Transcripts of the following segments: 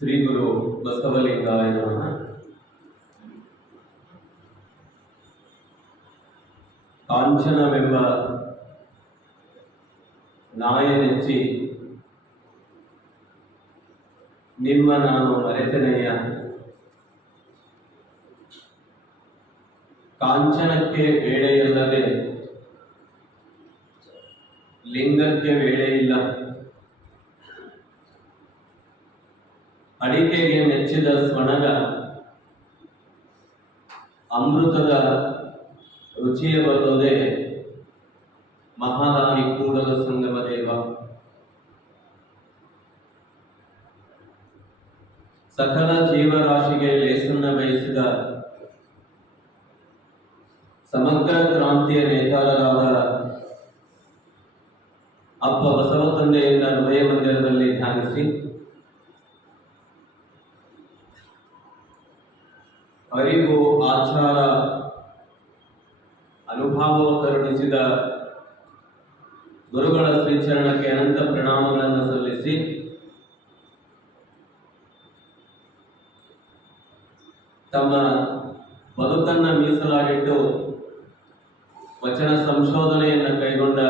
ಶ್ರೀ ಗುರು ಬಸವಲಿಂಗಾಯ ನಮಃ. ಕಾಂಚನವೆಂಬ ನಾಯನೆಚ್ಚಿ ನಿಮ್ಮ ನಾನು ಮರೆತನೆಯ. ಕಾಂಚನಕ್ಕೆ ವೇಳೆಯಿಲ್ಲದೆ ಲಿಂಗಕ್ಕೆ ವೇಳೆಯಿಲ್ಲ. ಅಡಿಕೆಗೆ ಮೆಚ್ಚಿದ ಸ್ವಣಗ ಅಮೃತದ ರುಚಿಯ ಬಲ್ಲದೆ ಮಹಾದಾನಿ ಕೂಡಲ ಸಂಗಮ ದೇವ. ಸಕಲ ಜೀವರಾಶಿಗೆ ಲೇಸನ್ನ ಬಯಸಿದ ಸಮಗ್ರ ಕ್ರಾಂತಿಯ ನೇತಾರರಾದ ಅಪ್ಪ ಬಸವ ತಂದೆಯಿಂದ ಹೃದಯ ಮಂದಿರದಲ್ಲಿ ಧ್ಯಾನಿಸಿ ಅರಿವು ಆಚಾರ ಅನುಭವ ಕರುಣಿಸಿದ ಗುರುಗಳ ಶ್ರೀಚರಣಕ್ಕೆ ಅನಂತ ಪ್ರಣಾಮಗಳನ್ನು ಸಲ್ಲಿಸಿ ತಮ್ಮ ಬದುಕನ್ನು ಮೀಸಲಾಗಿಟ್ಟು ವಚನ ಸಂಶೋಧನೆಯನ್ನು ಕೈಗೊಂಡ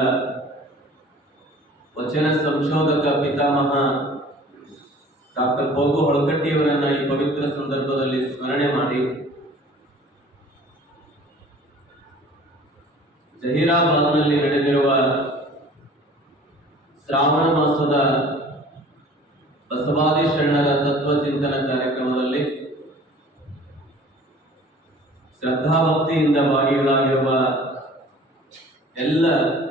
ವಚನ ಸಂಶೋಧಕ ಪಿತಾಮಹ ಡಾಕ್ಟರ್ ಬೋಗು ಹೊಳಕಟ್ಟಿಯವರನ್ನ ಈ ಪವಿತ್ರ ಸಂದರ್ಭದಲ್ಲಿ ಸ್ಮರಣೆ ಮಾಡಿ ಜಹೀರಾಬಾದ್ನಲ್ಲಿ ನಡೆದಿರುವ ಶ್ರಾವಣ ಮಾಸದ ಬಸವಾದಿ ಶರಣರ ತತ್ವಚಿಂತನ ಕಾರ್ಯಕ್ರಮದಲ್ಲಿ ಶ್ರದ್ಧಾಭಕ್ತಿಯಿಂದ ಭಾಗಿಗಳಾಗಿರುವ ಎಲ್ಲ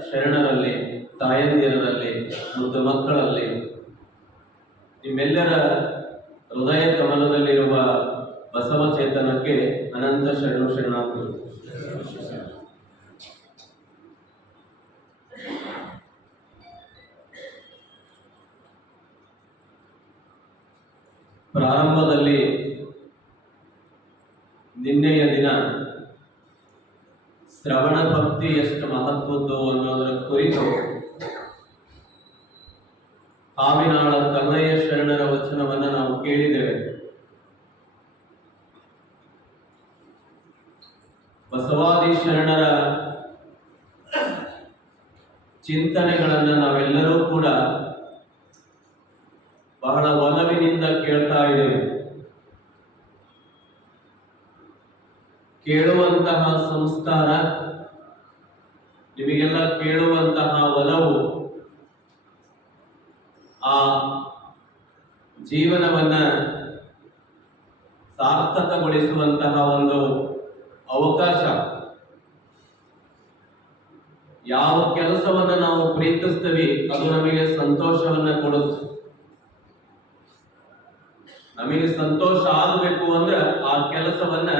ಶರಣರಲ್ಲಿ, ತಾಯಂದಿರಲ್ಲಿ, ಮುದ್ದು ಮಕ್ಕಳಲ್ಲಿ, ನಿಮ್ಮೆಲ್ಲರ ಹೃದಯ ಕಮಲದಲ್ಲಿರುವ ಬಸವ ಚೇತನಕ್ಕೆ ಅನಂತ ಶರಣು ಶರಣಾರ್ಥಿ. ಪ್ರಾರಂಭದಲ್ಲಿ ನಿನ್ನೆಯ ದಿನ ಶ್ರವಣ ಭಕ್ತಿ ಎಷ್ಟು ಮಹತ್ವದ್ದು ಅನ್ನೋದರ ಕುರಿತು ಹಾವಿನಾಳ ಕನ್ನಯ್ಯ ಶರಣರ ವಚನವನ್ನು ನಾವು ಕೇಳಿದ್ದೇವೆ. ಬಸವಾದಿ ಶರಣರ ಚಿಂತನೆಗಳನ್ನು ನಾವೆಲ್ಲರೂ ಕೂಡ ಬಹಳ ಒಲವಿನಿಂದ ಕೇಳ್ತಾ ಇದ್ದೇವೆ. ಕೇಳುವಂತಹ ಸಂಸ್ಕಾರ, ನಿಮಗೆಲ್ಲ ಕೇಳುವಂತಹ ಒಲವು ಆ ಜೀವನವನ್ನ ಸಾರ್ಥಕಗೊಳಿಸುವಂತಹ ಒಂದು ಅವಕಾಶ. ಯಾವ ಕೆಲಸವನ್ನ ನಾವು ಪ್ರೀತಿಸ್ತೀವಿ ಅದು ನಮಗೆ ಸಂತೋಷವನ್ನ ಕೊಡುತ್ತೆ. ನಮಗೆ ಸಂತೋಷ ಆಗಬೇಕು ಅಂದ್ರೆ ಆ ಕೆಲಸವನ್ನ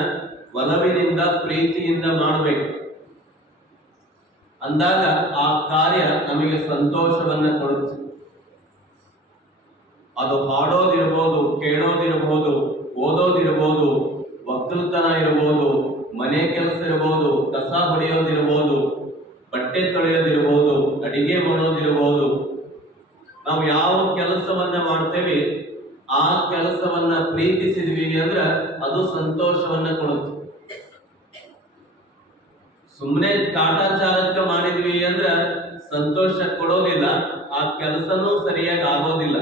ಒಲವಿನಿಂದ ಪ್ರೀತಿಯಿಂದ ಮಾಡಬೇಕು. ಅಂದಾಗ ಆ ಕಾರ್ಯ ನಮಗೆ ಸಂತೋಷವನ್ನ ಕೊಡುತ್ತೆ. ಅದು ಹಾಡೋದಿರ್ಬೋದು, ಕೇಳೋದಿರ್ಬೋದು, ಓದೋದಿರ್ಬೋದು, ಒಕ್ಕಲ್ತನ ಇರ್ಬೋದು, ಮನೆ ಕೆಲಸ ಇರ್ಬೋದು, ಕಸ ಹೊಡೆಯೋದಿರ್ಬೋದು, ಬಟ್ಟೆ ತೊಳೆಯೋದಿರ್ಬೋದು, ಅಡಿಗೆ ಮಾಡೋದಿರ್ಬೋದು, ನಾವು ಯಾವ ಕೆಲಸವನ್ನ ಮಾಡ್ತೇವೆ ಆ ಕೆಲಸವನ್ನ ಪ್ರೀತಿಸಿದ್ವಿ ಅಂದ್ರೆ ಅದು ಸಂತೋಷವನ್ನ ಕೊಡುತ್ತೆ. ಸುಮ್ಮನೆ ಕಾಟಾಚಾರಕ್ಕೆ ಮಾಡಿದ್ವಿ ಅಂದ್ರೆ ಸಂತೋಷ ಕೊಡೋದಿಲ್ಲ, ಆ ಕೆಲಸನೂ ಸರಿಯಾಗಿ ಆಗೋದಿಲ್ಲ.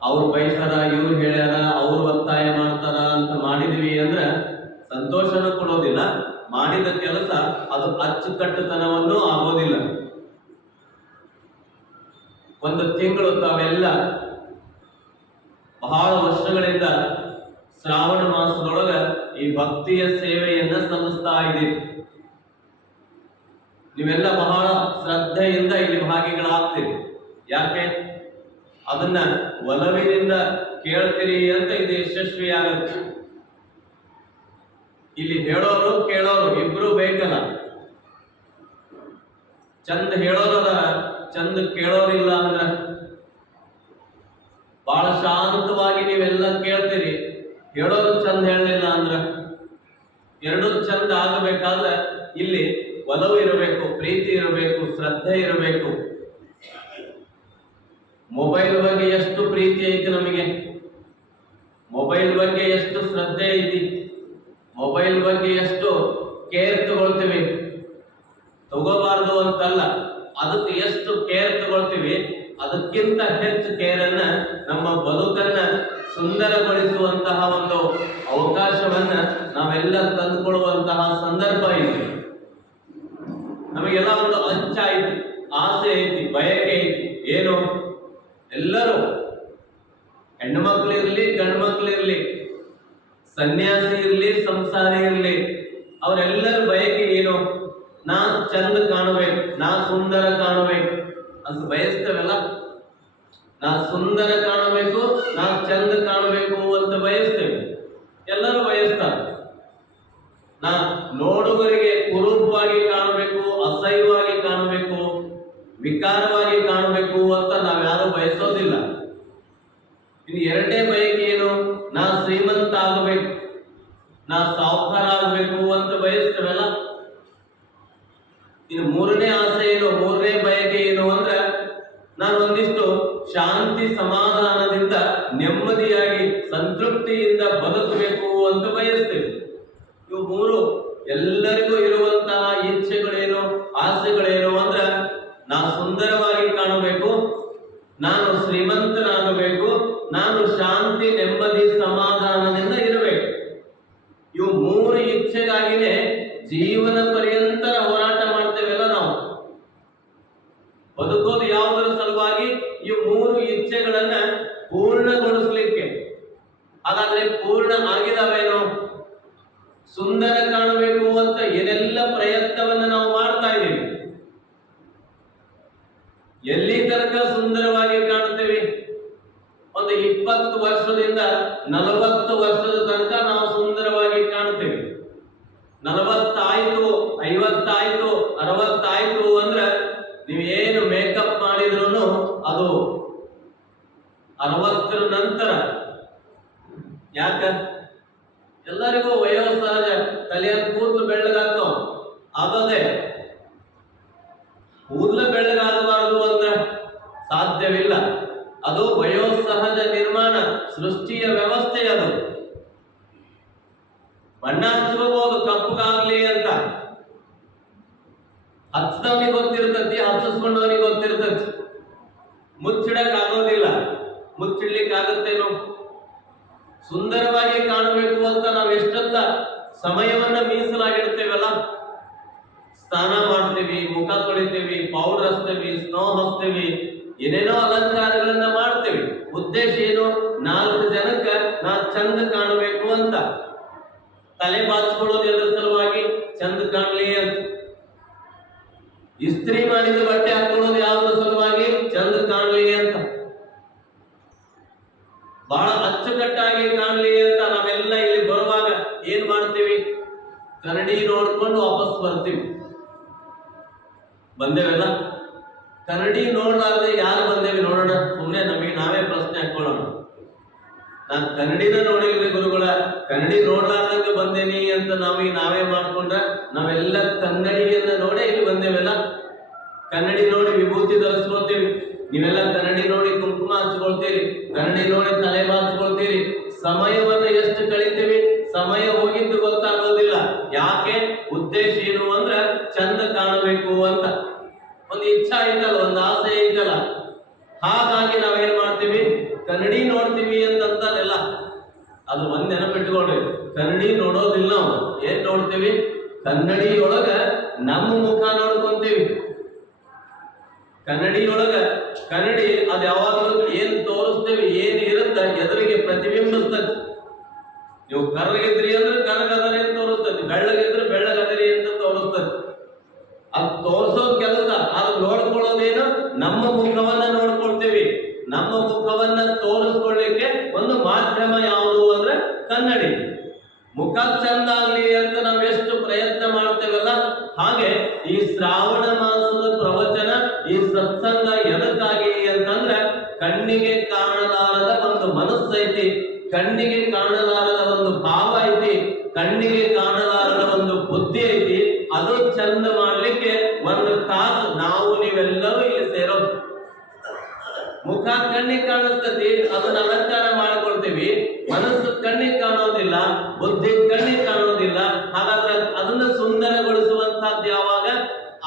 ಅವ್ರು ಬೈತಾರ, ಇವ್ರು ಹೇಳ್ಯಾರ, ಅವ್ರು ಒತ್ತಾಯ ಮಾಡ್ತಾರ ಅಂತ ಮಾಡಿದ್ವಿ ಅಂದ್ರೆ ಸಂತೋಷನೂ ಕೊಡೋದಿಲ್ಲ, ಮಾಡಿದ ಕೆಲಸ ಅದು ಅಚ್ಚುಕಟ್ಟುತನವನ್ನೂ ಆಗೋದಿಲ್ಲ. ಒಂದು ತಿಂಗಳು ತಾವೆಲ್ಲ ಬಹಳ ವರ್ಷಗಳಿಂದ ಶ್ರಾವಣ ಮಾಸದೊಳಗ ಈ ಭಕ್ತಿಯ ಸೇವೆಯನ್ನ ಸಲ್ಲಿಸ್ತಾ ಇದ್ದೀರಿ. ನೀವೆಲ್ಲ ಬಹಳ ಶ್ರದ್ಧೆಯಿಂದ ಇಲ್ಲಿ ಭಾಗಿಗಳಾಗ್ತೀರಿ. ಯಾಕೆ? ಅದನ್ನ ಒಲವಿನಿಂದ ಕೇಳ್ತೀರಿ ಅಂತ ಇದು ಯಶಸ್ವಿ ಆಗುತ್ತೆ. ಇಲ್ಲಿ ಹೇಳೋರು ಕೇಳೋರು ಇಬ್ರು ಬೇಕಲ್ಲ. ಚಂದ ಹೇಳೋರದ, ಚಂದ ಕೇಳೋರಿಲ್ಲ ಅಂದ್ರ ಬಹಳ ಶಾಂತವಾಗಿ ನೀವೆಲ್ಲ ಕೇಳ್ತೀರಿ. ಹೇಳೋರು ಚಂದ ಹೇಳಲಿಲ್ಲ ಅಂದ್ರ ಎರಡೂ ಚಂದ ಆಗಬೇಕಾದ್ರೆ ಇಲ್ಲಿ ಒಲವು ಇರಬೇಕು, ಪ್ರೀತಿ ಇರಬೇಕು, ಶ್ರದ್ಧೆ ಇರಬೇಕು. ಮೊಬೈಲ್ ಬಗ್ಗೆ ಎಷ್ಟು ಪ್ರೀತಿ ಐತಿ ನಮಗೆ, ಮೊಬೈಲ್ ಬಗ್ಗೆ ಎಷ್ಟು ಶ್ರದ್ಧೆ ಐತಿ, ಮೊಬೈಲ್ ಬಗ್ಗೆ ಎಷ್ಟು ಕೇರ್ ತಗೊಳ್ತೀವಿ. ತಗೋಬಾರ್ದು ಅಂತಲ್ಲ, ಅದಕ್ಕೆ ಎಷ್ಟು ಕೇರ್ ತಗೊಳ್ತೀವಿ, ಅದಕ್ಕಿಂತ ಹೆಚ್ಚು ಕೇರನ್ನ ನಮ್ಮ ಬದುಕನ್ನ ಸುಂದರಗೊಳಿಸುವಂತಹ ಒಂದು ಅವಕಾಶವನ್ನ ನಾವೆಲ್ಲ ತಂದುಕೊಳ್ಳುವಂತಹ ಸಂದರ್ಭ ಇದೆ. ನಮಗೆಲ್ಲ ಒಂದು ಅಂಚ ಐತಿ, ಆಸೆ ಐತಿ, ಬಯಕೆ ಐತಿ. ಏನು? ಎಲ್ಲರೂ ಹೆಣ್ಣು ಮಕ್ಕಳಿರ್ಲಿ, ಗಂಡು ಮಕ್ಕಳಿರ್ಲಿ, ಸನ್ಯಾಸಿ ಇರ್ಲಿ, ಸಂಸಾರಿ ಇರ್ಲಿ, ಅವರೆಲ್ಲರ ಬಯಕೆ ಏನು? ನಾ ಚಂದ ಕಾಣಬೇಕು, ನಾ ಸುಂದರ ಕಾಣಬೇಕು ಅಂತ ಬಯಸ್ತೇವಲ್ಲ. ನಾ ಸುಂದರ ಕಾಣಬೇಕು, ನಾ ಚಂದ ಕಾಣಬೇಕು ಅಂತ ಬಯಸ್ತೇವೆ, ಎಲ್ಲರೂ ಬಯಸ್ತಾರೆ. ನಾ ನೋಡುಗರಿಗೆ ಕುರೂಪವಾಗಿ ಕಾಣಬೇಕು, ಅಸಹ್ಯವಾಗಿ ಕಾಣಬೇಕು, ವಿಕಾರವಾಗಿ ಕಾಣಬೇಕು ಅಂತ ನಾವ್ಯಾರು ಬಯಸೋದಿಲ್ಲ. ಇನ್ನು ಎರಡನೇ ಬಯಕೆ ಏನು? ನಾ ಶ್ರೀಮಂತ ಆಗಬೇಕು, ನಾ ಸಾಹುಕಾರ ಆಗಬೇಕು ಅಂತ ಬಯಸ್ತೇವಲ್ಲ. ಇನ್ನು ಮೂರನೇ ಆಸೆ ಏನು, ಮೂರನೇ ಬಯಕೆ ಏನು ಅಂದ್ರೆ ನಾನು ಒಂದಿಷ್ಟು ಶಾಂತಿ ಸಮಾಧಾನದಿಂದ ನೆಮ್ಮದಿಯಾಗಿ ಸಂತೃಪ್ತಿಯಿಂದ ಬದುಕಬೇಕು ಅಂತ ಬಯಸ್ತೇವೆ. ಇವು ಮೂರು ಎಲ್ಲರಿಗೂ ಇರುವಂತಹ ಇಚ್ಛೆಗಳೇನು, ಆಸೆಗಳೇನು ಅಂದ್ರೆ ನಾ ಸುಂದರವಾಗಿ ಕಾಣಬೇಕು, ನಾನು ಶ್ರೀಮಂತನಾಗಬೇಕು, ನಾನು ಶಾಂತಿ ನೆಮ್ಮದಿ ಸಮಾಧಾನದಿಂದ ಇರಬೇಕು. ಇವು ಮೂರು ಇಚ್ಛೆಗಾಗಿನೇ ಜೀವನ ಪರ್ಯಂತರ ಹೋರಾಟ ಮಾಡ್ತೇವೆಲ್ಲ ನಾವು. ಬದುಕೋದು ಯಾವುದರ ಸಲುವಾಗಿ? ಈ ಮೂರು ಇಚ್ಛೆಗಳನ್ನ ಪೂರ್ಣಗೊಳಿಸ್ಲಿಕ್ಕೆ. ಹಾಗಾದ್ರೆ ಪೂರ್ಣ ಆಗಿದಾವೇನೋ? ಸುಂದರ ಕಾಣಬೇಕು ಅಂತ ಏನೆಲ್ಲ ಪ್ರಯತ್ನವನ್ನ ನಾವು ಮಾಡ್ತಾ ಇದ್ದೀವಿ. ಎಲ್ಲಿ ತನಕ ಸುಂದರವಾಗಿ ಕಾಣ್ತೇವೆ? ಒಂದು 20 ವರ್ಷದಿಂದ 40 ವರ್ಷದ ತನಕ ನಾವು ಸುಂದರವಾಗಿ ಕಾಣ್ತೇವೆ. 40 ಆಯ್ತು, 50 ಆಯ್ತು, 60 ಆಯ್ತು ಅಂದ್ರೆ ನೀವೇನು ಮೇಕಪ್ ಮಾಡಿದ್ರು ಅದು 60ರ ನಂತರ. ಯಾಕ? ಎಲ್ಲರಿಗೂ ವಯೋಸಹಜ, ತಲೆಯಲ್ಲಿ ಕೂದಲು ಬೆಳ್ಳಗಾಗ್ತಾವ, ಆಗೋದೇ. ಕೂದಲು ಬೆಳ್ಳಗಾಗಬಾರದು ಅಂದ್ರೆ ಸಾಧ್ಯವಿಲ್ಲ. ಅದು ವಯೋಸಹಜ ನಿರ್ಮಾಣ, ಸೃಷ್ಟಿಯ ವ್ಯವಸ್ಥೆ. ಅದು ಬಣ್ಣ ಹಚ್ಕೋಬಹುದು ಕಪ್ಪಗಾಗ್ಲಿ ಅಂತ, ಹಚ್ಚದವನಿಗೆ ಗೊತ್ತಿರ್ತತಿ, ಹಚ್ಚಿಸ್ಕೊಂಡವನಿಗೆ ಗೊತ್ತಿರ್ತತಿ. ಮುಚ್ಚಿಡಕ್ ಆಗೋದಿಲ್ಲ. ಮುಚ್ಚಿಡ್ಲಿಕ್ಕೆ ಆಗತ್ತೇನೋ? ಸುಂದರವಾಗಿ ಕಾಣಬೇಕು ಅಂತ ನಾವು ಎಷ್ಟೆಲ್ಲ ಸಮಯವನ್ನ ಮೀಸಲಾಗಿಡ್ತೇವಲ್ಲ. ಸ್ನಾನ ಮಾಡ್ತೇವಿ, ಮುಖ ತೊಳಿತೇವಿ, ಪೌಡರ್ ಹಚ್ತೇವಿ, ಸ್ನೋ ಹಚ್ತೇವಿ, ಏನೇನೋ ಅಲಂಕಾರಗಳನ್ನ ಮಾಡ್ತೇವೆ. ಉದ್ದೇಶ ಏನು? 4 ಜನಕ್ಕೆ ನಾ ಚಂದ ಕಾಣಬೇಕು ಅಂತ. ತಲೆ ಬಾಚ್ಕೊಳ್ಳೋದು ಎದ್ರ ಸಲುವಾಗಿ? ಚಂದ ಕಾಣ್ಲಿ ಅಂತ. ಇಸ್ತ್ರಿ ಮಾಡಿದ ಬಟ್ಟೆ ಹಾಕೊಳ್ಳೋದು ಯಾವ್ದ್ರ ಸಲುವಾಗಿ? ಚಂದ ಕಾಣ್ಲಿ ಅಂತ. ಬಹಳ ಅಚ್ಚುಕಟ್ಟಾಗಿ ಕಾಣ್ಲಿ ಅಂತ ನಾವೆಲ್ಲ ಇಲ್ಲಿ ಬರುವಾಗ ಏನ್ ಮಾಡ್ತೀವಿ? ಕನ್ನಡಿ ನೋಡ್ಕೊಂಡು ವಾಪಸ್ ಬರ್ತೀವಿ. ಬಂದೇವೆಲ್ಲ? ಕನ್ನಡಿ ನೋಡ್ಲಾರ್ದೆ ಯಾರು ಬಂದೇವಿ ನೋಡೋಣ? ಸುಮ್ಮನೆ ನಮಗೆ ನಾವೇ ಪ್ರಶ್ನೆ ಹಾಕೊಳ್ಳೋಣ. ನಾನು ಕನ್ನಡಿನ ನೋಡಿಲ್ರಿ ಗುರುಗಳ, ಕನ್ನಡಿ ನೋಡ್ಲಾರ್ದಂಗೆ ಬಂದೇನಿ ಅಂತ ನಮಗೆ ನಾವೇ ಮಾಡ್ಕೊಂಡ್ರೆ ನಾವೆಲ್ಲ ಕನ್ನಡಿಯನ್ನ ನೋಡೇ ಇಲ್ಲಿ ಬಂದೇವೆಲ್ಲ. ಕನ್ನಡಿ ನೋಡಿ ವಿಭೂತಿ ಧರಿಸ್ಕೊಳ್ತೀವಿ, ನೀವೆಲ್ಲ ಕನ್ನಡಿ ನೋಡಿ ಕುಂಕುಮ ಹಚ್ಕೊಳ್ತೀರಿ, ಕನ್ನಡಿ ನೋಡಿ ತಲೆ ಬಾಚ್ಕೊಳ್ತೀರಿ. ಸಮಯವನ್ನ ಎಷ್ಟು ಕಳಿತೀವಿ? ಸಮಯ ಹೋಗಿದ್ದು ಗೊತ್ತಾಗೋದಿಲ್ಲ. ಯಾಕೆ? ಉದ್ದೇಶ ಏನು ಅಂದ್ರೆ ಚಂದ ಕಾಣಬೇಕು ಅಂತ. ಒಂದು ಇಚ್ಛಾ ಐತಲ್ಲ, ಒಂದು ಆಸೆ ಐತಲ್ಲ. ಹಾಗಾಗಿ ನಾವೇನ್ ಮಾಡ್ತೀವಿ? ಕನ್ನಡಿ ನೋಡ್ತೀವಿ ಅಂತಂತಾರೆಲ್ಲ. ಅದು ಒಂದ್ ನೆನಪಿಟ್ಕೊಳ್ರಿ, ಕನ್ನಡಿ ನೋಡೋದಿಲ್ಲ ನಾವು. ಏನ್ ನೋಡ್ತೀವಿ? ಕನ್ನಡಿಯೊಳಗ ನಮ್ಮ ಮುಖ ನೋಡ್ಕೊಂತೀವಿ. ಕನ್ನಡಿಯೊಳಗ ಕನ್ನಡಿ ಅದು ಯಾವಾಗಲೂ ಏನ್ ತೋರಿಸ್ತೇವೆ, ಏನ್ ಇರುತ್ತೆ ಎದುರಿಗೆ ಪ್ರತಿಬಿಂಬಿಸ್ತದೆ. ನೀವು ಕರ್ರಗಿದ್ರಿ ಅಂದ್ರೆ ಕರ್ರಗದರಿ ಅಂತ ತೋರಿಸ್ತದೆ, ಬೆಳ್ಳಗಿದ್ರೆ ಬೆಳ್ಳಗದರಿ ಅಂತ ತೋರಿಸ್ತದೆ. ಅದು ತೋರಿಸೋದ್ ಕೆಲಸ. ಅದು ನೋಡ್ಕೊಳ್ಳೋದೇನು? ನಮ್ಮ ಮುಖವನ್ನ ನೋಡ್ಕೊಳ್ತೀವಿ. ನಮ್ಮ ಮುಖವನ್ನ ತೋರಿಸ್ಕೊಳ್ಳಿಕ್ಕೆ ಒಂದು ಮಾಧ್ಯಮ ಯಾವುದು ಅಂದ್ರೆ ಕನ್ನಡಿ. ಮುಖ ಚಂದ ಆಗ್ಲಿ ಅಂತ ನಾವು ಎಷ್ಟು ಪ್ರಯತ್ನ ಮಾಡ್ತೇವಲ್ಲ. ಹಾಗೆ ಈ ಶ್ರಾವಣ ಮಾಸದ ಪ್ರವಚನ, ಈ ಸತ್ಸಂಗ ಎದಕ್ಕಾಗಿ ಅಂತಂದ್ರೆ ಕಣ್ಣಿಗೆ ಕಾಣಲಾರದ ಒಂದು ಮನಸ್ಸೈತಿ, ಕಣ್ಣಿಗೆ ಕಾಣಲಾರದ ಒಂದು ಭಾವ ಐತಿ, ಕಣ್ಣಿಗೆ ಕಾಣಲಾರದ ಒಂದು ಬುದ್ಧಿ ಐತಿ. ಅದು ಚಂದ ಮಾಡ್ಲಿಕ್ಕೆ 1 ತಾಸು ನಾವು ನೀವೆಲ್ಲರೂ ಇಲ್ಲಿ ಸೇರೋದು. ಮುಖ ಕಣ್ಣಿಗೆ ಕಾಣಿಸ್ತತಿ, ಅದನ್ನ ಅಲಂಕಾರ ಮಾಡ್ಕೊಳ್ತೀವಿ. ಮನಸ್ಸು ಕಣ್ಣಿಗೆ ಕಾಣೋದಿಲ್ಲ, ಬುದ್ಧಿ ಕಣ್ಣಿಗೆ ಕಾಣೋದಿಲ್ಲ. ಹಾಗಾದ್ರೆ ಅದನ್ನ ಸುಂದರಗೊಳಿಸುವಂತಹದ್ದು ಯಾವಾಗ?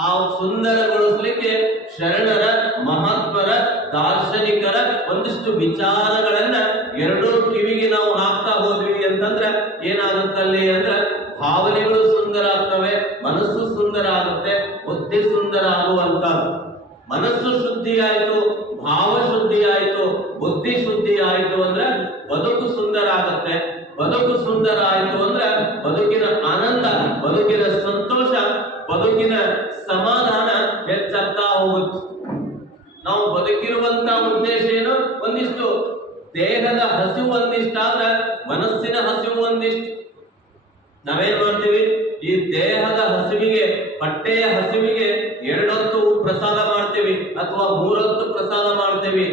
ಆ ಸುಂದರಗೊಳಿಸ್ಲಿಕ್ಕೆ ಶರಣರ, ಮಹಾತ್ಮರ, ದಾರ್ಶನಿಕರ ಒಂದಿಷ್ಟು ವಿಚಾರಗಳನ್ನ ಎರಡೂ ಕಿವಿಗೆ ನಾವು ಹಾಕ್ತಾ ಹೋದ್ವಿ ಅಂತಂದ್ರೆ ಏನಾಗುತ್ತಲ್ಲಿ ಅಂದ್ರೆ ಭಾವನೆಗಳು ಸುಂದರ ಆಗ್ತವೆ, ಮನಸ್ಸು ಸುಂದರ ಆಗುತ್ತೆ, ಬುದ್ಧಿ ಸುಂದರ ಆಗುವಂತ. ಮನಸ್ಸು ಶುದ್ಧಿ ಆಯ್ತು, ಭಾವ ಶುದ್ಧಿ ಆಯ್ತು, ಬುದ್ಧಿ ಶುದ್ಧಿ ಆಯ್ತು ಅಂದ್ರೆ ಬದುಕು ಸುಂದರ ಆಗುತ್ತೆ. ಬದುಕು ಸುಂದರ ಆಯ್ತು ಅಂದ್ರೆ ಬದುಕಿನ ಆನಂದ, ಬದುಕಿನ ಸಂತೋಷ, ಬದುಕಿನ ಸಮಾಧಾನ ಹೆಚ್ಚಾಗ್ತಾ ಹೋಗುತ್ತೆ. ನಾವು ಬದುಕಿರುವಂತ ಉದ್ದೇಶ ಏನು? ಒಂದಿಷ್ಟು ದೇಹದ ಹಸಿವು ಒಂದಿಷ್ಟಾದ್ರೆ ಮನಸ್ಸಿನ ಹಸಿವು ಒಂದಿಷ್ಟು. ನಾವೇನ್ ಮಾಡ್ತೀವಿ? ಈ ದೇಹದ ಹಸಿವಿಗೆ, ಹೊಟ್ಟೆಯ ಹಸಿವಿಗೆ ಎರಡೊತ್ತು ಪ್ರಸಾದ ಮಾಡ್ತೀವಿ ಅಥವಾ ಮೂರೊತ್ತು ಪ್ರಸಾದ ಮಾಡ್ತೀವಿ.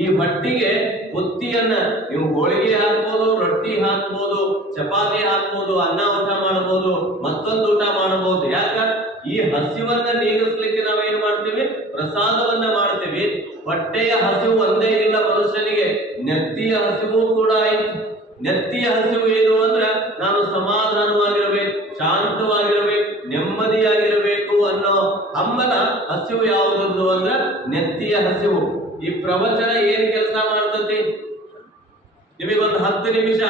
ಈ ಹೊಟ್ಟಿಗೆ ಬುತ್ತಿಯನ್ನ ನೀವು ಹೋಳಿಗೆ ಹಾಕ್ಬೋದು, ರೊಟ್ಟಿ ಹಾಕ್ಬೋದು, ಚಪಾತಿ ಹಾಕ್ಬೋದು, ಅನ್ನ ಊಟ ಮಾಡಬಹುದು, ಮತ್ತೊಂದು ಊಟ ಮಾಡಬಹುದು. ಯಾಕ? ಈ ಹಸಿವನ್ನ ನೀಗಿಸ್ಲಿಕ್ಕೆ ನಾವೇನ್ ಮಾಡ್ತೀವಿ? ಪ್ರಸಾದವನ್ನ ಮಾಡ್ತೀವಿ. ಹೊಟ್ಟೆಯ ಹಸಿವು ಒಂದೇ ಇಲ್ಲ ಮನುಷ್ಯನಿಗೆ, ನೆತ್ತಿಯ ಹಸಿವು ಕೂಡ ಐತಿ. ನೆತ್ತಿಯ ಹಸಿವು ಏನು ಅಂದ್ರ ನಾನು ಸಮಾಧಾನವಾಗಿರ್ಬೇಕು, ಶಾಂತವಾಗಿರ್ಬೇಕು, ನೆಮ್ಮದಿಯಾಗಿರ್ಬೇಕು ಅನ್ನೋ ಹಂಬಲ ಹಸಿವು ಯಾವುದದು ಅಂದ್ರ ನೆತ್ತಿಯ ಹಸಿವು. ಈ ಪ್ರವಚನ ಏನ್ ಕೆಲಸ ಮಾಡ್ತತಿ? ನಿಮಗೊಂದು 10 ನಿಮಿಷ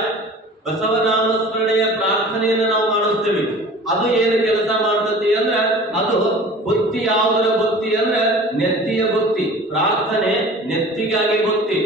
ಬಸವನಾಮ ಸ್ಮರಣೆಯ ಪ್ರಾರ್ಥನೆಯನ್ನು ನಾವು ಮಾಡಿಸ್ತೀವಿ. ಅದು ಏನು ಕೆಲಸ ಮಾಡ್ತತಿ ಅಂದ್ರ ಅದು ಬುತ್ತಿ. ಯಾವುದರ ಬುತ್ತಿ ಅಂದ್ರ ನೆತ್ತಿಯ ಬುತ್ತಿ. ಪ್ರಾರ್ಥನೆ ನೆತ್ತಿಗಾಗಿ ಬುತ್ತಿ,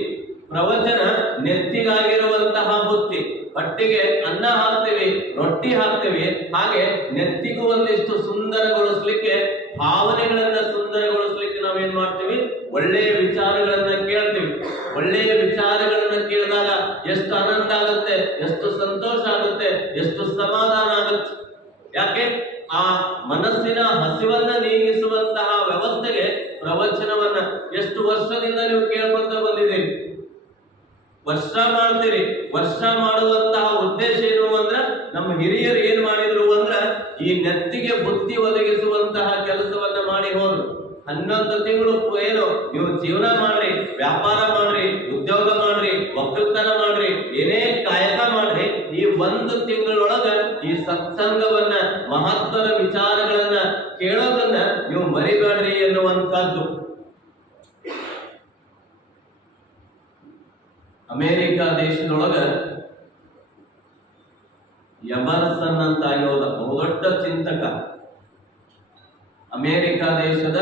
ಪ್ರವಚನ ನೆತ್ತಿಗಾಗಿರುವಂತಹ ಬುತ್ತಿ. ಹೊಟ್ಟಿಗೆ ಅನ್ನ ಹಾಕ್ತೀವಿ, ರೊಟ್ಟಿ ಹಾಕ್ತೀವಿ, ಹಾಗೆ ನೆತ್ತಿಗೂ ಒಂದಿಷ್ಟು ಸುಂದರಗೊಳಿಸ್ಲಿಕ್ಕೆ, ಭಾವನೆಗಳನ್ನ ಸುಂದರಗೊಳಿಸ್ಲಿಕ್ಕೆ ನಾವೇನ್ ಮಾಡ್ತೀವಿ? ಒಳ್ಳೆಯ ವಿಚಾರಗಳನ್ನ ಕೇಳ್ತೀವಿ. ಒಳ್ಳೆಯ ವಿಚಾರಗಳನ್ನ ಕೇಳಿದಾಗ ಎಷ್ಟು ಆನಂದ ಆಗುತ್ತೆ, ಎಷ್ಟು ಸಂತೋಷ ಆಗುತ್ತೆ, ಎಷ್ಟು ಸಮಾಧಾನ ಆಗುತ್ತೆ. ಯಾಕೆ? ಆ ಮನಸ್ಸಿನ ಹಸಿವನ್ನ ನೀಗಿಸುವಂತಹ ವ್ಯವಸ್ಥೆಗೆ ಪ್ರವಚನವನ್ನ ಎಷ್ಟು ವರ್ಷದಿಂದ ನೀವು ಕೇಳ್ಕೊಂತ ಬಂದಿದ್ದೀರಿ, ವರ್ಷ ಮಾಡ್ತೀರಿ. ವರ್ಷ ಮಾಡುವಂತಹ ಉದ್ದೇಶ ಏನು ಅಂದ್ರ ನಮ್ಮ ಹಿರಿಯರು ಏನ್ ಮಾಡಿದ್ರು ಅಂದ್ರ ಈ ನೆತ್ತಿಗೆ ಬುತ್ತಿ ಒದಗಿಸುವಂತಹ ಕೆಲಸವನ್ನ ಮಾಡಿ ಹೋದ್ರು. 11 ತಿಂಗಳು ಏನು ನೀವು ಜೀವನ ಮಾಡ್ರಿ, ವ್ಯಾಪಾರ ಮಾಡ್ರಿ, ಉದ್ಯೋಗ ಮಾಡ್ರಿ, ಒಕ್ಕಲ್ತನ ಮಾಡ್ರಿ, ಏನೇ ಕಾಯಕ ಮಾಡ್ರಿ, ಈ 1 ತಿಂಗಳೊಳಗ ಈ ಸತ್ಸಂಗವನ್ನ, ಮಹತ್ವದ ವಿಚಾರಗಳನ್ನ ಕೇಳೋದನ್ನ ನೀವು ಮರಿಬೇಡ್ರಿ ಎನ್ನುವಂತಹದ್ದು. ಅಮೇರಿಕ ದೇಶದೊಳಗ ಎಮರ್ಸನ್ ಅಂತ ಆಗಿರೋದ ಬಹುದೊಡ್ಡ ಚಿಂತಕ, ಅಮೇರಿಕ ದೇಶದ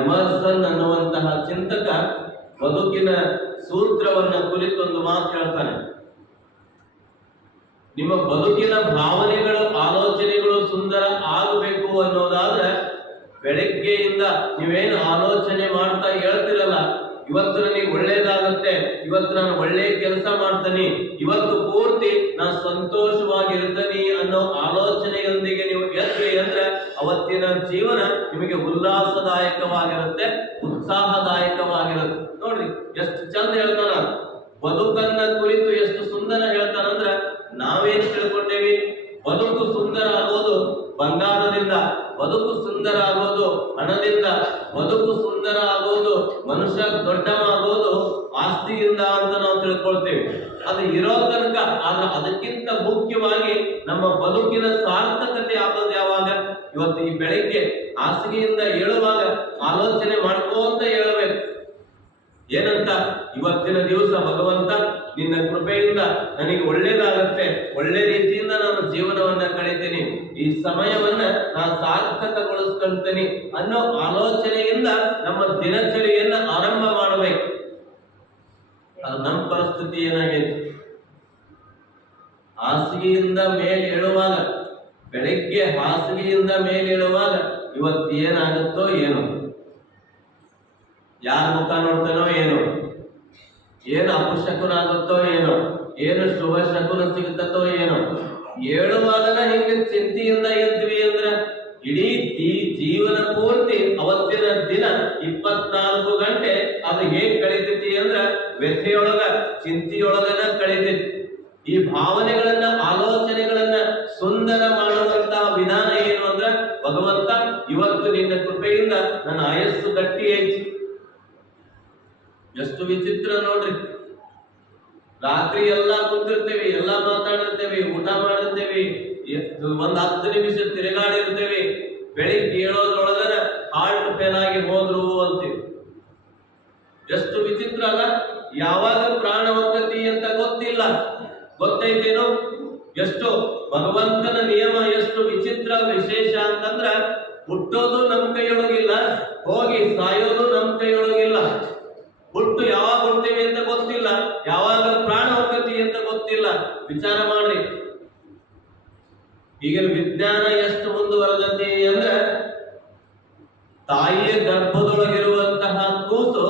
ಎಮರ್ಸನ್ ಅನ್ನುವಂತಹ ಚಿಂತಕ ಬದುಕಿನ ಸೂತ್ರವನ್ನ ಕುರಿತೊಂದು ಮಾತು ಹೇಳ್ತಾನೆ. ನಿಮ್ಮ ಬದುಕಿನ ಭಾವನೆಗಳು, ಆಲೋಚನೆಗಳು ಸುಂದರ ಆಗಬೇಕು ಅನ್ನೋದಾದ್ರೆ ಬೆಳಗ್ಗೆಯಿಂದ ನೀವೇನು ಆಲೋಚನೆ ಮಾಡ್ತಾ ಹೇಳ್ತಿರಲ್ಲ, ಇವತ್ತು ನನಗೆ ಒಳ್ಳೇದಾಗುತ್ತೆ, ಇವತ್ತು ನಾನು ಒಳ್ಳೆಯ ಕೆಲಸ ಮಾಡ್ತೀನಿ, ಇವತ್ತು ಪೂರ್ತಿ ನಾನು ಸಂತೋಷವಾಗಿರ್ತೀನಿ ಅನ್ನೋ ಆಲೋಚನೆಯೊಂದಿಗೆ ನೀವು ಎದ್ರಿ ಅಂದ್ರೆ ಅವತ್ತಿನ ಜೀವನ ನಿಮಗೆ ಉಲ್ಲಾಸದಾಯಕವಾಗಿರುತ್ತೆ, ಉತ್ಸಾಹದಾಯಕವಾಗಿರುತ್ತೆ. ನೋಡ್ರಿ ಎಷ್ಟು ಚಂದ ಹೇಳ್ತಾನ, ಬದುಕನ್ನ ಕುರಿತು ಎಷ್ಟು ಸುಂದರ ಹೇಳ್ತಾನಂದ್ರ ನಾವೇನ್ ತಿಳ್ಕೊಂಡೇವಿ? ಬದುಕು ಸುಂದರ ಆಗೋದು ಬಂಗಾರದಿಂದ, ಬದುಕು ಸುಂದರ ಆಗೋದು ಹಣದಿಂದ, ಬದುಕು ಸುಂದರ ಆಗೋದು ಮನುಷ್ಯ ದೊಡ್ಡವಾಗೋದು ಆಸ್ತಿಯಿಂದ ಅಂತ ನಾವು ತಿಳ್ಕೊಳ್ತೇವೆ. ಅದು ಇರೋ ತನಕ. ಆದ್ರೆ ಅದಕ್ಕಿಂತ ಮುಖ್ಯವಾಗಿ ನಮ್ಮ ಬದುಕಿನ ಸಾರ್ಥಕತೆ ಆಗೋದು ಯಾವಾಗ? ಇವತ್ತು ಈ ಬೆಳಿಗ್ಗೆ ಹಾಸಿಗೆಯಿಂದ ಏಳುವಾಗ ಆಲೋಚನೆ ಮಾಡ್ಕೋತ ಏಳಬೇಕು. ಏನಂತ? ಇವತ್ತಿನ ದಿವಸ ಭಗವಂತ ನಿನ್ನ ಕೃಪೆಯಿಂದ ನನಗೆ ಒಳ್ಳೇದಾಗತ್ತೆ, ಒಳ್ಳೆ ರೀತಿಯಿಂದ ನಾನು ಜೀವನವನ್ನ ಕಳೀತೀನಿ, ಈ ಸಮಯವನ್ನ ನಾನು ಸಾರ್ಥಕಗೊಳಿಸ್ಕೊಳ್ತೀನಿ ಅನ್ನೋ ಆಲೋಚನೆಯಿಂದ ನಮ್ಮ ದಿನಚರಿಯನ್ನ ಆರಂಭ ಮಾಡಬೇಕು. ಅದು ನಮ್ಮ ಪರಿಸ್ಥಿತಿ ಏನಾಗೈತಿ? ಹಾಸಿಗೆಯಿಂದ ಮೇಲೆ ಏಳುವಾಗ, ಬೆಳಗ್ಗೆ ಹಾಸಿಗೆಯಿಂದ ಮೇಲೆ ಏಳುವಾಗ ಇವತ್ತು ಏನಾಗುತ್ತೋ ಏನೋ, ಯಾರ ಮುಖ ನೋಡ್ತಾನೋ ಏನೋ, ಏನು ಅಪಶಕುನ ಆಗುತ್ತೋ ಏನೋ, ಏನು ಶುಭ ಶಕುನ ಸಿಗುತ್ತೋ ಏನೋ. ಏಳುವಾಗನ ಹಿಂಗೆ ಚಿಂತೆಯಿಂದ ಇದ್ವಿ ಅಂದ್ರ ಇಡೀ ಜೀವನ ಪೂರ್ತಿ ಅವತ್ತಿನ ದಿನ 24 ಗಂಟೆ ಅದು ಹೇಗ್ ಕಳೀತೈತಿ ಅಂದ್ರ ವ್ಯಥೆಯೊಳಗ, ಚಿಂತೆಯೊಳಗನ ಕಳೀತೈತಿ. ಈ ಭಾವನೆಗಳನ್ನ, ಆಲೋಚನೆಗಳನ್ನ ಸುಂದರ ಮಾಡುವಂತಹ ವಿಧಾನ ಏನು ಅಂದ್ರ ಭಗವಂತ ಇವತ್ತು ನಿನ್ನ ಕೃಪೆಯಿಂದ ನನ್ನ ಆಯಸ್ಸು ಗಟ್ಟಿ ಐತಿ, ಎಷ್ಟು ವಿಚಿತ್ರ ನೋಡ್ರಿ. ರಾತ್ರಿ ಎಲ್ಲಾ ಕೂತಿರ್ತೇವೆ, ಎಲ್ಲಾ ಮಾತಾಡಿರ್ತೇವೆ, ಊಟ ಮಾಡಿರ್ತೇವೆ, ಒಂದ್ 10 ನಿಮಿಷ ತಿರುಗಾಡಿರ್ತೇವೆ. ಬೆಳಿಗ್ಗೆ ಏಳೋದ್ರೊಳಗರ ಹಾರ್ಟ್ ಫೇಲ್ ಆಗಿ ಹೋದ್ರು ಅಂತೀವಿ. ಎಷ್ಟು ವಿಚಿತ್ರ ಅಲ್ಲ. ಯಾವಾಗ ಪ್ರಾಣ ಹೋಗ್ತತಿ ಅಂತ ಗೊತ್ತಿಲ್ಲ. ಗೊತ್ತೈತೇನೋ? ಎಷ್ಟು ಭಗವಂತನ ನಿಯಮ ಎಷ್ಟು ವಿಚಿತ್ರ ವಿಶೇಷ ಅಂತಂದ್ರ, ಹುಟ್ಟೋದು ನಮ್ ಕೈಯೊಳಗಿಲ್ಲ, ಹೋಗಿ ಸಾಯೋದು ನಮ್ ಕೈಯೊಳಗಿಲ್ಲ. ಹುಟ್ಟು ಯಾವಾಗ ಹುಡ್ತೇವೆ ಅಂತ ಗೊತ್ತಿಲ್ಲ, ಯಾವಾಗ ಪ್ರಾಣ ಹೋಗ್ತತಿ ಅಂತ ಗೊತ್ತಿಲ್ಲ. ವಿಚಾರ ಮಾಡ್ರಿ. ಈಗ ವಿಜ್ಞಾನ ಎಷ್ಟು ಮುಂದುವರೆದತಿ ಅಂದ್ರೆ, ತಾಯಿಯ ಗರ್ಭದೊಳಗಿರುವಂತಹ ಕೂಸು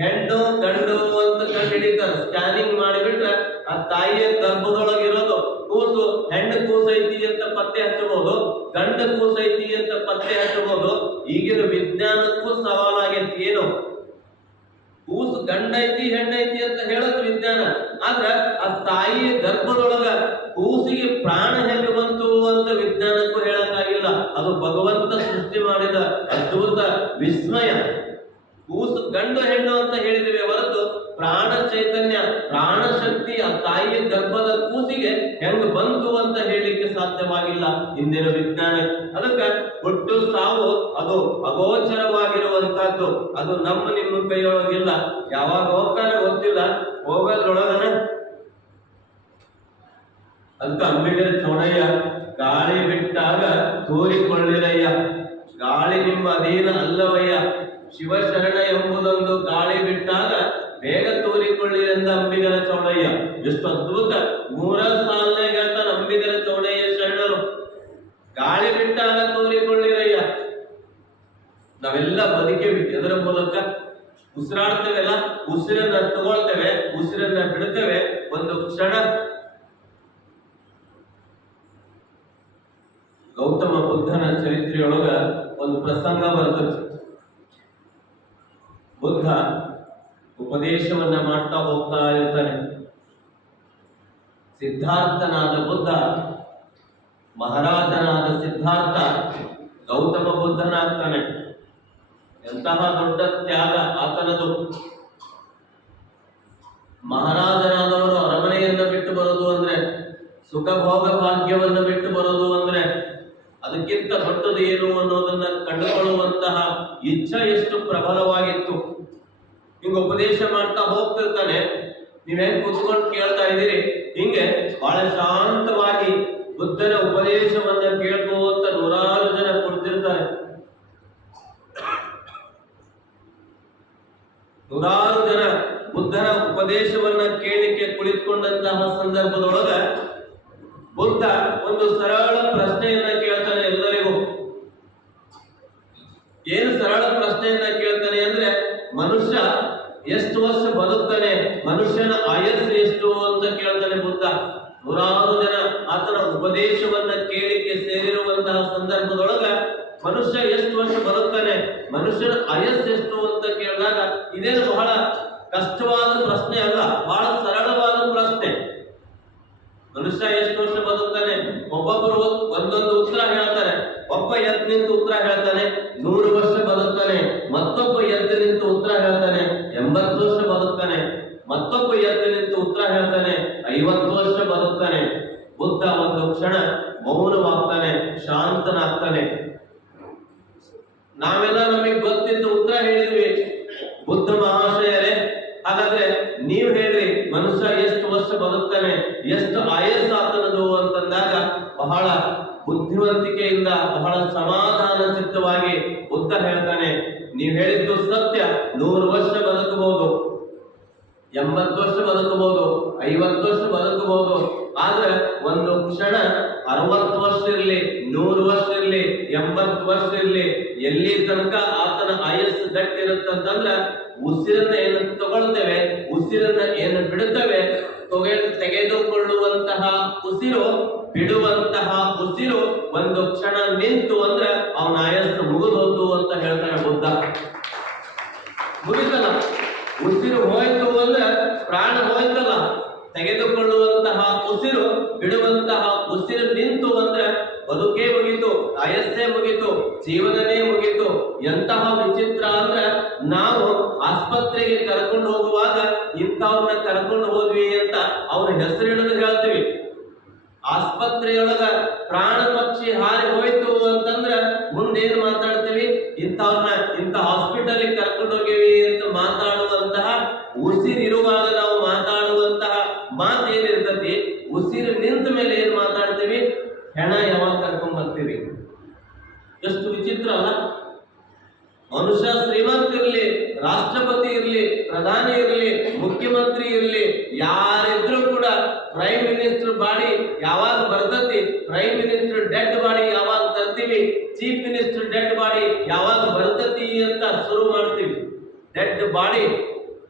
ಹೆಣ್ಣು ಗಂಡು ಅಂತ ಕಂಡುಹಿಡಿತಾರೆ. ಸ್ಕ್ಯಾನಿಂಗ್ ಮಾಡಿಬಿಟ್ರೆ ಆ ತಾಯಿಯ ಗರ್ಭದೊಳಗಿರೋದು ಕೂಸು ಹೆಣ್ಣು ಕೂಸೈತಿ ಅಂತ ಪತ್ತೆ ಹಚ್ಚಬಹುದು, ಗಂಡ ಕೂಸೈತಿ ಅಂತ ಪತ್ತೆ ಹಚ್ಚಬಹುದು. ಈಗಿನ ವಿಜ್ಞಾನಕ್ಕೂ ಸವಾಲಾಗೈತಿ. ಏನು ಕೂಸು ಗಂಡೈತಿ ಹೆಣ್ಣೈತಿ ಅಂತ ಹೇಳೋದು ವಿಜ್ಞಾನ. ಆದ್ರ ಆ ತಾಯಿಯ ಗರ್ಭದೊಳಗ ಕೂಸಿಗೆ ಪ್ರಾಣ ಹೆಂಗ ಬಂತು ಅಂತ ವಿಜ್ಞಾನಕ್ಕೂ ಹೇಳಕ್ಕಾಗಿಲ್ಲ. ಅದು ಭಗವಂತ ಸೃಷ್ಟಿ ಮಾಡಿದ ಅದ್ಭುತ ವಿಸ್ಮಯ. ಕೂಸು ಗಂಡು ಹೆಣ್ಣು ಅಂತ ಹೇಳಿದಿವೆ ಹೊರತು ಪ್ರಾಣ ಚೈತನ್ಯ, ಪ್ರಾಣ ಶಕ್ತಿ ಆ ತಾಯಿಯ ಗರ್ಭದ ಕೂಸಿಗೆ ಹೆಂಗ್ ಬಂತು ಅಂತ ಹೇಳಲಿಕ್ಕೆ ಸಾಧ್ಯವಾಗಿಲ್ಲ ಇಂದಿನ ವಿಜ್ಞಾನ. ಅದಕ್ಕೆ ಹುಟ್ಟು ಸಾವು ಅದು ಅಗೋಚರವಾಗಿರುವಂತಹದ್ದು. ಅದು ನಿಮ್ಮ ಕೈಯೊಳಗಿಲ್ಲ. ಯಾವಾಗ ಹೋಗ್ತಾನೆ ಗೊತ್ತಿಲ್ಲ, ಹೋಗೋದ್ರೊಳಗನ. ಅದಕ್ಕೆ ಅಂಬಿಗರ ಚೌಡಯ್ಯ, ಗಾಳಿ ಬಿಟ್ಟಾಗ ತೂರಿಕೊಳ್ಳಿರಯ್ಯ, ಗಾಳಿ ನಿಮ್ಮ ಅಧೀನ ಅಲ್ಲವಯ್ಯ, ಶಿವಶರಣ ಎಂಬುದೊಂದು ಗಾಳಿ ಬಿಟ್ಟಾಗ ಬೇಗ ತೂರಿಕೊಳ್ಳಿರೆಂದ ಅಂಬಿಗರ ಚೌಡಯ್ಯ. ಎಷ್ಟು ಅದ್ಭುತ. 3 ಸಾಲನೇ ಹೇಳ್ತಾನೆ ಅಂಬಿಗರ ಚೌಡಯ್ಯ ಶರಣರು. ಗಾಳಿ ಬಿಟ್ಟಾಗ ತೂರಿಕೊಳ್ಳಿರಯ್ಯ. ನಾವೆಲ್ಲ ಬದುಕೇವಿ ಎದರ ಮೂಲಕ? ಉಸಿರಾಡ್ತೇವೆಲ್ಲ, ಉಸಿರನ್ನ ತಗೊಳ್ತೇವೆ, ಉಸಿರನ್ನ ಬಿಡ್ತೇವೆ. ಒಂದು ಕ್ಷಣ ಗೌತಮ ಬುದ್ಧನ ಚರಿತ್ರೆಯೊಳಗ ಒಂದು ಪ್ರಸಂಗ ಬರ್ತದೆ. ಬುದ್ಧ ಉಪದೇಶವನ್ನ ಮಾಡ್ತಾ ಹೋಗ್ತಾ ಇರ್ತಾನೆ. ಸಿದ್ಧಾರ್ಥನಾದ ಬುದ್ಧ, ಮಹಾರಾಜನಾದ ಸಿದ್ಧಾರ್ಥ ಗೌತಮ ಬುದ್ಧನಾಗ್ತಾನೆ. ಎಂತಹ ದೊಡ್ಡ ತ್ಯಾಗ ಆತನದು. ಮಹಾರಾಜನಾದವರು ಅರಮನೆಯನ್ನ ಬಿಟ್ಟು ಬರೋದು ಅಂದ್ರೆ, ಸುಖ ಭೋಗ ಭಾಗ್ಯವನ್ನ ಬಿಟ್ಟು ಬರೋದು ಅಂದ್ರೆ, ಅದಕ್ಕಿಂತ ದೊಡ್ಡದು ಏನು ಅನ್ನೋದನ್ನ ಕಂಡುಕೊಳ್ಳುವಂತಹ ಇಚ್ಛೆ ಎಷ್ಟು ಪ್ರಬಲವಾಗಿತ್ತು. ಹಿಂಗ ಉಪದೇಶ ಮಾಡ್ತಾ ಹೋಗ್ತಿರ್ತಾನೆ. ನೀವ್ ಹೆಂಗ್ ಕೂತ್ಕೊಂಡು ಕೇಳ್ತಾ ಇದ್ದೀರಿ, ಹಿಂಗೆ ಬಹಳ ಶಾಂತವಾಗಿ ಬುದ್ಧನ ಉಪದೇಶವನ್ನ ಕೇಳ್ಕೋತ 100 ಜನ ಕೊಡ್ತಿರ್ತಾರೆ. 100 ಜನ ಬುದ್ಧನ ಉಪದೇಶವನ್ನ ಕೇಳಲಿಕ್ಕೆ ಕುಳಿತುಕೊಂಡಂತಹ ಸಂದರ್ಭದೊಳಗ ಬುದ್ಧ ಒಂದು ಸರಳ ಪ್ರಶ್ನೆಯನ್ನ ಕೇಳ್ತಾನೆ ಎಲ್ಲರಿಗೂ. ಏನು ಸರಳ ಪ್ರಶ್ನೆಯನ್ನ ಕೇಳ್ತಾನೆ ಅಂದ್ರೆ, ಮನುಷ್ಯ ಎಷ್ಟು ವರ್ಷ ಬದುಕ್ತಾನೆ, ಮನುಷ್ಯನ ಆಯಸ್ಸು ಎಷ್ಟು ಅಂತ ಕೇಳ್ತಾನೆ ಬುದ್ಧ. 100 ಜನ ಆತನ ಉಪದೇಶವನ್ನ ಕೇಳಿಕ್ಕೆ ಸೇರಿರುವಂತಹ ಸಂದರ್ಭದೊಳಗ ಮನುಷ್ಯ ಎಷ್ಟು ವರ್ಷ ಬದುಕ್ತಾನೆ, ಮನುಷ್ಯನ ಆಯಸ್ಸು ಎಷ್ಟು ಅಂತ ಕೇಳಿದಾಗ ಇದೇನು ಬಹಳ ಕಷ್ಟವಾದ ಪ್ರಶ್ನೆ ಅಲ್ಲ, ಬಹಳ ಸರಳವಾದ ಪ್ರಶ್ನೆ. ಮನುಷ್ಯ ಎಷ್ಟು ವರ್ಷ ಬದುಕ್ತಾನೆ? ಒಬ್ಬೊಬ್ಬರು ಒಂದೊಂದು ಉತ್ತರ ಹೇಳ್ತಾರೆ. ಒಬ್ಬ ಎದ್ದು ನಿಂತು ಉತ್ತರ ಹೇಳ್ತಾನೆ 100 ವರ್ಷ ಬದುಕ್ತಾನೆ. ಮತ್ತೊಬ್ಬ ಎದ್ದು ನಿಂತು ಉತ್ತರ ಹೇಳ್ತಾನೆ 80 ವರ್ಷ ಬದುಕ್ತಾನೆ. ಮತ್ತೊಬ್ಬ ಎದ್ದು ನಿಂತು ಉತ್ತರ ಹೇಳ್ತಾನೆ 50 ವರ್ಷ ಬದುಕ್ತಾನೆ. ಬುದ್ಧ ಒಂದು ಕ್ಷಣ ಮೌನವಾಗ್ತಾನೆ, ಶಾಂತನಾಗ್ತಾನೆ. ನಾವೆಲ್ಲ ನಮಗೆ ಗೊತ್ತಿದ್ದ ಉತ್ತರ ಹೇಳಿದ್ವಿ. ಬುದ್ಧ ಮಹಾಶಯರೇ, ಹಾಗಾದ್ರೆ ನೀವು ಹೇಳ್ರಿ, ಮನುಷ್ಯ ಎಷ್ಟು ವರ್ಷ ಬದುಕ್ತಾನೆ, ಎಷ್ಟು ಆಯಸ್ಸು ಆತನದು ಅಂತಂದಾಗ ಬಹಳ ಬುದ್ಧಿವಂತಿಕೆಯಿಂದ, ಬಹಳ ಸಮಾಧಾನ ಚಿತ್ತವಾಗಿ ಬುದ್ಧ ಹೇಳ್ತಾನೆ, ನೀವು ಹೇಳಿದ್ದು ಸತ್ಯ. 100 ವರ್ಷ ಬದುಕಬಹುದು, 80 ವರ್ಷ ಬದುಕಬಹುದು, 50 ವರ್ಷ ಬದುಕಬಹುದು. ಆದ್ರೆ ಒಂದು ಕ್ಷಣ 60 ವರ್ಷ ಇರ್ಲಿ, 100 ವರ್ಷ ಇರ್ಲಿ, 80 ವರ್ಷ ಇರ್ಲಿ, ಎಲ್ಲಿ ತನಕ ಆತನ ಆಯಸ್ಸು ಗಟ್ಟಿರುತ್ತಂತಂದ್ರ ಉಸಿರನ್ನ ಏನು ತಗೊಳ್ತೇವೆ, ಉಸಿರನ್ನ ಏನು ಬಿಡುತ್ತೇವೆ, ತೆಗೆದುಕೊಳ್ಳುವಂತಹ ಉಸಿರು, ಬಿಡುವಂತಹ ಉಸಿರು ಒಂದು ಕ್ಷಣ ನಿಂತು ಅಂದ್ರೆ ಅವನ ಆಯಸ್ಸು ಮುಗಿದೋತು ಅಂತ ಹೇಳ್ತಾನೆ ಬುದ್ಧ. ಮುಗಿತಲ್ಲ, ಉಸಿರು ಹೋಯ್ತು ಅಂದ್ರೆ ಪ್ರಾಣ ಹೋಯ್ತಲ್ಲ. ತೆಗೆದುಕೊಳ್ಳುವಂತಹ ಉಸಿರು, ಬಿಡುವಂತಹ ಉಸಿರು ನಿಂತು ಅಂದ್ರೆ ಬದುಕೇ ಮುಗಿತು, ಆಯಸ್ಸೇ ಮುಗಿತು, ಜೀವನನೇ ಮುಗಿತು. ಎಂತಹ ವಿಚಿತ್ರ ಅಂದ್ರೆ ನಾವು ಆ ಆಸ್ಪತ್ರೆಗೆ ಕರ್ಕೊಂಡು ಹೋಗುವಾಗ ಇಂಥವ್ರನ್ನ ಕರ್ಕೊಂಡು ಹೋದ್ವಿ ಅಂತ ಅವ್ರ ಹೆಸರು ಹಿಡಿದು ಹೇಳ್ತೀವಿ. ಆಸ್ಪತ್ರೆಯೊಳಗ ಪ್ರಾಣ ಪಕ್ಷಿ ಹಾರಿ ಹೋಯ್ತು ಅಂತಂದ್ರ ಮುಂದೇನು ಮಾತಾಡ್ತೀವಿ? ಇಂಥವ್ರನ್ನ ಇಂಥ ಹಾಸ್ಪಿಟಲ್ ಕರ್ಕೊಂಡು ಹೋಗಿವಿ ಅಂತ ಮಾತಾಡುವಂತಹ, ಉಸಿರಿರುವಾಗ ನಾವು ಮಾತಾಡುವಂತಹ ಮಾತೇನಿರ್ತತಿ, ಉಸಿರು ನಿಂತ ಮೇಲೆ ಏನ್ ಮಾತಾಡ್ತೀವಿ? ಹೆಣ ಯಾವಾಗ ಕರ್ಕೊಂಡ್ ಬರ್ತೀವಿ? ಎಷ್ಟು ವಿಚಿತ್ರ ಅಲ್ಲ? ಮನುಷ್ಯ ಶ್ರೀಮಂತ ಇರ್ಲಿ, ರಾಷ್ಟ್ರಪತಿ ಇರ್ಲಿ, ಪ್ರಧಾನಿ ಇರ್ಲಿ, ಮುಖ್ಯಮಂತ್ರಿ ಇರ್ಲಿ, ಯಾರಿದ್ರು ಕೂಡ ಪ್ರೈಮ್ ಮಿನಿಸ್ಟರ್ ಬಾಡಿ ಯಾವಾಗ ಬರ್ತತಿ, ಪ್ರೈಮ್ ಮಿನಿಸ್ಟರ್ ಡೆಡ್ ಬಾಡಿ ಯಾವಾಗ ತರ್ತೀವಿ, ಚೀಫ್ ಮಿನಿಸ್ಟರ್ ಡೆಡ್ ಬಾಡಿ ಯಾವಾಗ ಬರ್ತತಿ ಅಂತ ಶುರು ಮಾಡ್ತೀವಿ. ಡೆಡ್ ಬಾಡಿ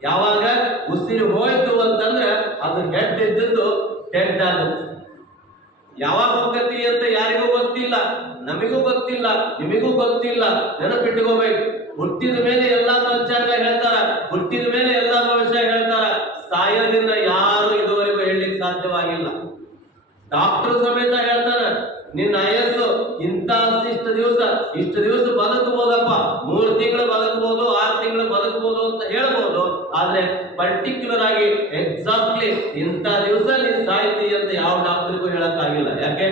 ಯಾವಾಗ ಉಸಿರು ಹೋಯ್ತು ಅಂತಂದ್ರೆ ಅದು ಡೆಡ್ ಇದ್ದದ್ದು ಡೆಡ್ ಆಗುತ್ತೆ. ಯಾವಾಗ ಹೋಗತಿ ಅಂತ ಯಾರಿಗೂ ಗೊತ್ತಿಲ್ಲ, ನಮಿಗೂ ಗೊತ್ತಿಲ್ಲ, ನಿಮಗೂ ಗೊತ್ತಿಲ್ಲ. ನೆನಪಿಟ್ಟುಕೋಬೇಕು. ಹುಟ್ಟಿದ ಮೇಲೆ ಎಲ್ಲಾ ಪಂಚಾಂಗ ಹೇಳ್ತಾರ, ಹುಟ್ಟಿದ ಮೇಲೆ ಎಲ್ಲಾ ಭವಿಷ್ಯ ಹೇಳ್ತಾರ. ಸಾಯೋದ್ರಿಂದ ಯಾರು ಇದುವರೆಗೂ ಹೇಳಲಿಕ್ಕೆ ಸಾಧ್ಯವಾಗಿಲ್ಲ. ಡಾಕ್ಟರ್ ಸಮೇತ ಹೇಳ್ತಾರ, ನಿನ್ನ ಆಯಸ್ಸು ಇಂಥ ಇಷ್ಟು ದಿವಸ ಬದುಕಬಹುದಪ್ಪ, 3 ತಿಂಗಳು ಬದುಕಬಹುದು, 6 ತಿಂಗಳು ಬದುಕಬಹುದು ಅಂತ ಹೇಳ್ಬೋದು. ಆದ್ರೆ ಪರ್ಟಿಕ್ಯುಲರ್ ಆಗಿ ಎಕ್ಸಾಕ್ಟ್ಲಿ ಇಂಥ ದಿವಸ ನೀನ್ ಸಾಯ್ತಿ ಅಂತ ಯಾವ ಡಾಕ್ಟರ್ಗೂ ಹೇಳಕ್ಕಾಗಿಲ್ಲ. ಯಾಕೆ?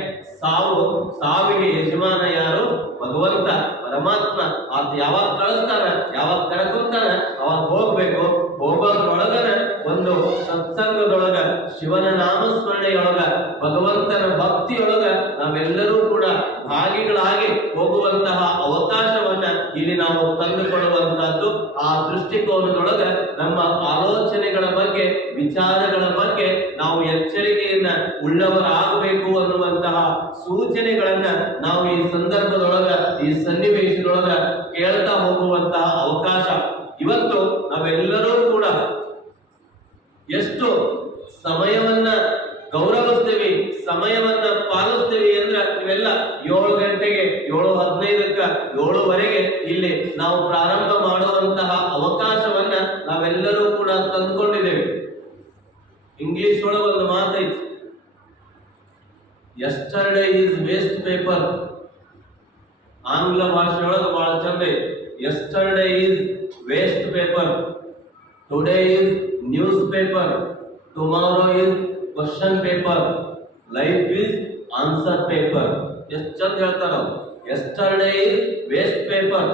ಸಾವಿಗೆ ಯಜಮಾನ ಯಾರು? ಭಗವಂತ, ಪರಮಾತ್ಮ. ಆತ ಯಾವಾಗ ಕಳಿಸ್ತಾನ, ಯಾವಾಗ ಕರ್ಕೊಂತಾನ, ಅವಾಗ ಹೋಗ್ಬೇಕು. ಹೋಗೋದ್ರೊಳಗನ ಒಂದು ಸತ್ಸಂಗದೊಳಗ, ಶಿವನ ನಾಮಸ್ಮರಣೆಯೊಳಗ, ಭಗವಂತನ ಭಕ್ತಿಯೊಳಗ ನಾವೆಲ್ಲರೂ ಕೂಡ ಭಾಗಿಗಳಾಗಿ ಹೋಗುವಂತಹ ಅವಕಾಶವನ್ನ ಇಲ್ಲಿ ನಾವು ತಂದುಕೊಳ್ಳುವಂತಹದ್ದು. ಆ ದೃಷ್ಟಿಕೋನದೊಳಗ ನಮ್ಮ ಆಲೋಚನೆಗಳ ಬಗ್ಗೆ, ವಿಚಾರಗಳ ಬಗ್ಗೆ ನಾವು ಎಚ್ಚರಿಕೆಯನ್ನ ಉಳ್ಳವರಾಗಬೇಕು ಅನ್ನುವಂತಹ ಸೂಚನೆಗಳನ್ನ ನಾವು ಈ ಸಂದರ್ಭದೊಳಗ, ಈ ಸನ್ನಿವೇಶದೊಳಗ ಕೇಳ್ತಾ ಹೋಗುವಂತಹ ಅವಕಾಶ. ಇವತ್ತು ನಾವೆಲ್ಲರೂ ಕೂಡ ಎಷ್ಟು ಸಮಯವನ್ನ ಗೌರವಿಸ್ತೇವೆ, ಸಮಯವನ್ನ ಪಾಲಿಸ್ತೇವೆ ಅಂದ್ರೆ ಇವೆಲ್ಲ 7 ಗಂಟೆಗೆ, 7:15ಕ್ಕ, 7ವರೆಗೆ ಇಲ್ಲಿ ನಾವು ಪ್ರಾರಂಭ ಮಾಡುವಂತಹ ಅವಕಾಶವನ್ನ ನಾವೆಲ್ಲರೂ ಕೂಡ ತಂದುಕೊಂಡಿದ್ದೇವೆ. ಇಂಗ್ಲಿಷ್ ಒಳಗೆ ಒಂದು ಮಾತೈತಿ, ಯಸ್ಟರ್ಡೇ ಈಸ್ ವೇಸ್ಟ್ ಪೇಪರ್. ಆಂಗ್ಲ ಭಾಷೆಯೊಳಗೆ ಬಹಳ ಚಂದ ಐತಿ. Yesterday is waste paper, today is news paper, tomorrow is question paper, life is answer paper. ಎಷ್ಟು ಚಂದ ಹೇಳ್ತಾರ. Yesterday is waste paper.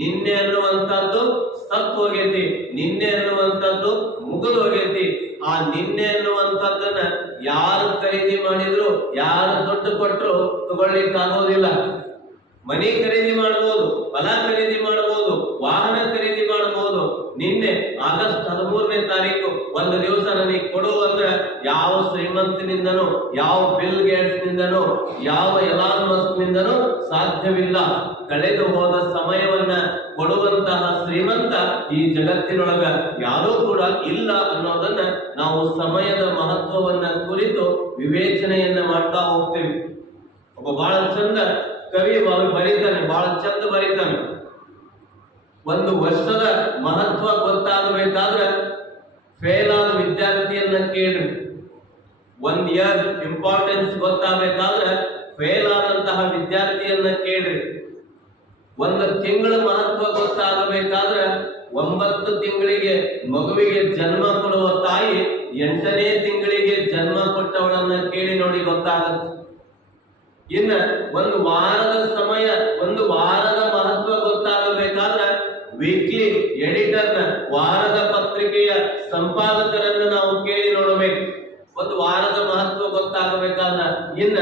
ನಿನ್ನೆ ಅನ್ನುವಂಥದ್ದು ಸತ್ ಹೋಗೈತಿ, ನಿನ್ನೆ ಅನ್ನುವಂಥದ್ದು ಮುಗಿದು ಹೋಗೈತಿ. ಆ ನಿನ್ನೆ ಅನ್ನುವಂಥದ್ದನ್ನ ಯಾರು ಖರೀದಿ ಮಾಡಿದ್ರು, ಯಾರು ದುಡ್ಡು ಕೊಟ್ಟರು ತಗೊಳ್ಳಿಕ್ಕಾಗೋದಿಲ್ಲ. ಮನೆ ಖರೀದಿ ಮಾಡಬಹುದು, ಹೊಲ ಖರೀದಿ ಮಾಡಬಹುದು, ವಾಹನ ಖರೀದಿ ಮಾಡಬಹುದು. ನಿನ್ನೆ ಆಗಸ್ಟ್ 13ನೇ ತಾರೀಕು ಒಂದು ದಿವಸ ನನಗೆ ಕೊಡು ಅಂದ್ರೆ ಯಾವ ಶ್ರೀಮಂತನಿಂದನೂ, ಯಾವ ಬಿಲ್ ಗೇಟ್ಸ್ ನಿಂದನೂ, ಯಾವ ಎಲಾನ್ ಮಸ್ಕ್ ನಿಂದನೂ ಸಾಧ್ಯವಿಲ್ಲ. ಕಳೆದು ಹೋದ ಸಮಯವನ್ನ ಕೊಡುವಂತಹ ಶ್ರೀಮಂತ ಈ ಜಗತ್ತಿನೊಳಗ ಯಾರೂ ಕೂಡ ಇಲ್ಲ ಅನ್ನೋದನ್ನ ನಾವು ಸಮಯದ ಮಹತ್ವವನ್ನ ಕುರಿತು ವಿವೇಚನೆಯನ್ನ ಮಾಡ್ತಾ ಹೋಗ್ತೇವೆ. ಒಬ್ಬ ಬಹಳ ಚಂದ ಕವಿ ಬರೀತಾನೆ, ಬಹಳ ಚಂದ ಬರೀತಾನೆ. ಒಂದು ವರ್ಷದ ಮಹತ್ವ ಗೊತ್ತಾಗಬೇಕಾದ್ರೆ ಫೇಲ್ ಆದ ವಿದ್ಯಾರ್ಥಿಯನ್ನ ಕೇಳ್ರಿ. 1 ಇಯರ್ ಇಂಪಾರ್ಟೆನ್ಸ್ ಗೊತ್ತಾಗಬೇಕಾದ್ರೆ ಫೇಲ್ ಆದಂತಹ ವಿದ್ಯಾರ್ಥಿಯನ್ನ ಕೇಳ್ರಿ. 1 ತಿಂಗಳ ಮಹತ್ವ ಗೊತ್ತಾಗಬೇಕಾದ್ರೆ 9 ತಿಂಗಳಿಗೆ ಮಗುವಿಗೆ ಜನ್ಮ ಕೊಡುವ ತಾಯಿ 8ನೇ ತಿಂಗಳಿಗೆ ಜನ್ಮ ಕೊಟ್ಟವಳನ್ನ ಕೇಳಿ ನೋಡಿ ಗೊತ್ತಾಗುತ್ತೆ. ಇನ್ನ 1 ವಾರದ ಸಮಯ, 1 ವಾರದ ಮಹತ್ವ ಗೊತ್ತಾಗಬೇಕಾದ್ರೆ ವೀಕ್ಲಿ ಎಡಿಟರ್ನ, ವಾರದ ಪತ್ರಿಕೆಯ ಸಂಪಾದಕರನ್ನ ನಾವು ಕೇಳಿ ನೋಡಬೇಕು. 1 ವಾರದ ಮಹತ್ವ ಗೊತ್ತಾಗಬೇಕಾದ್ರೆ. ಇನ್ನ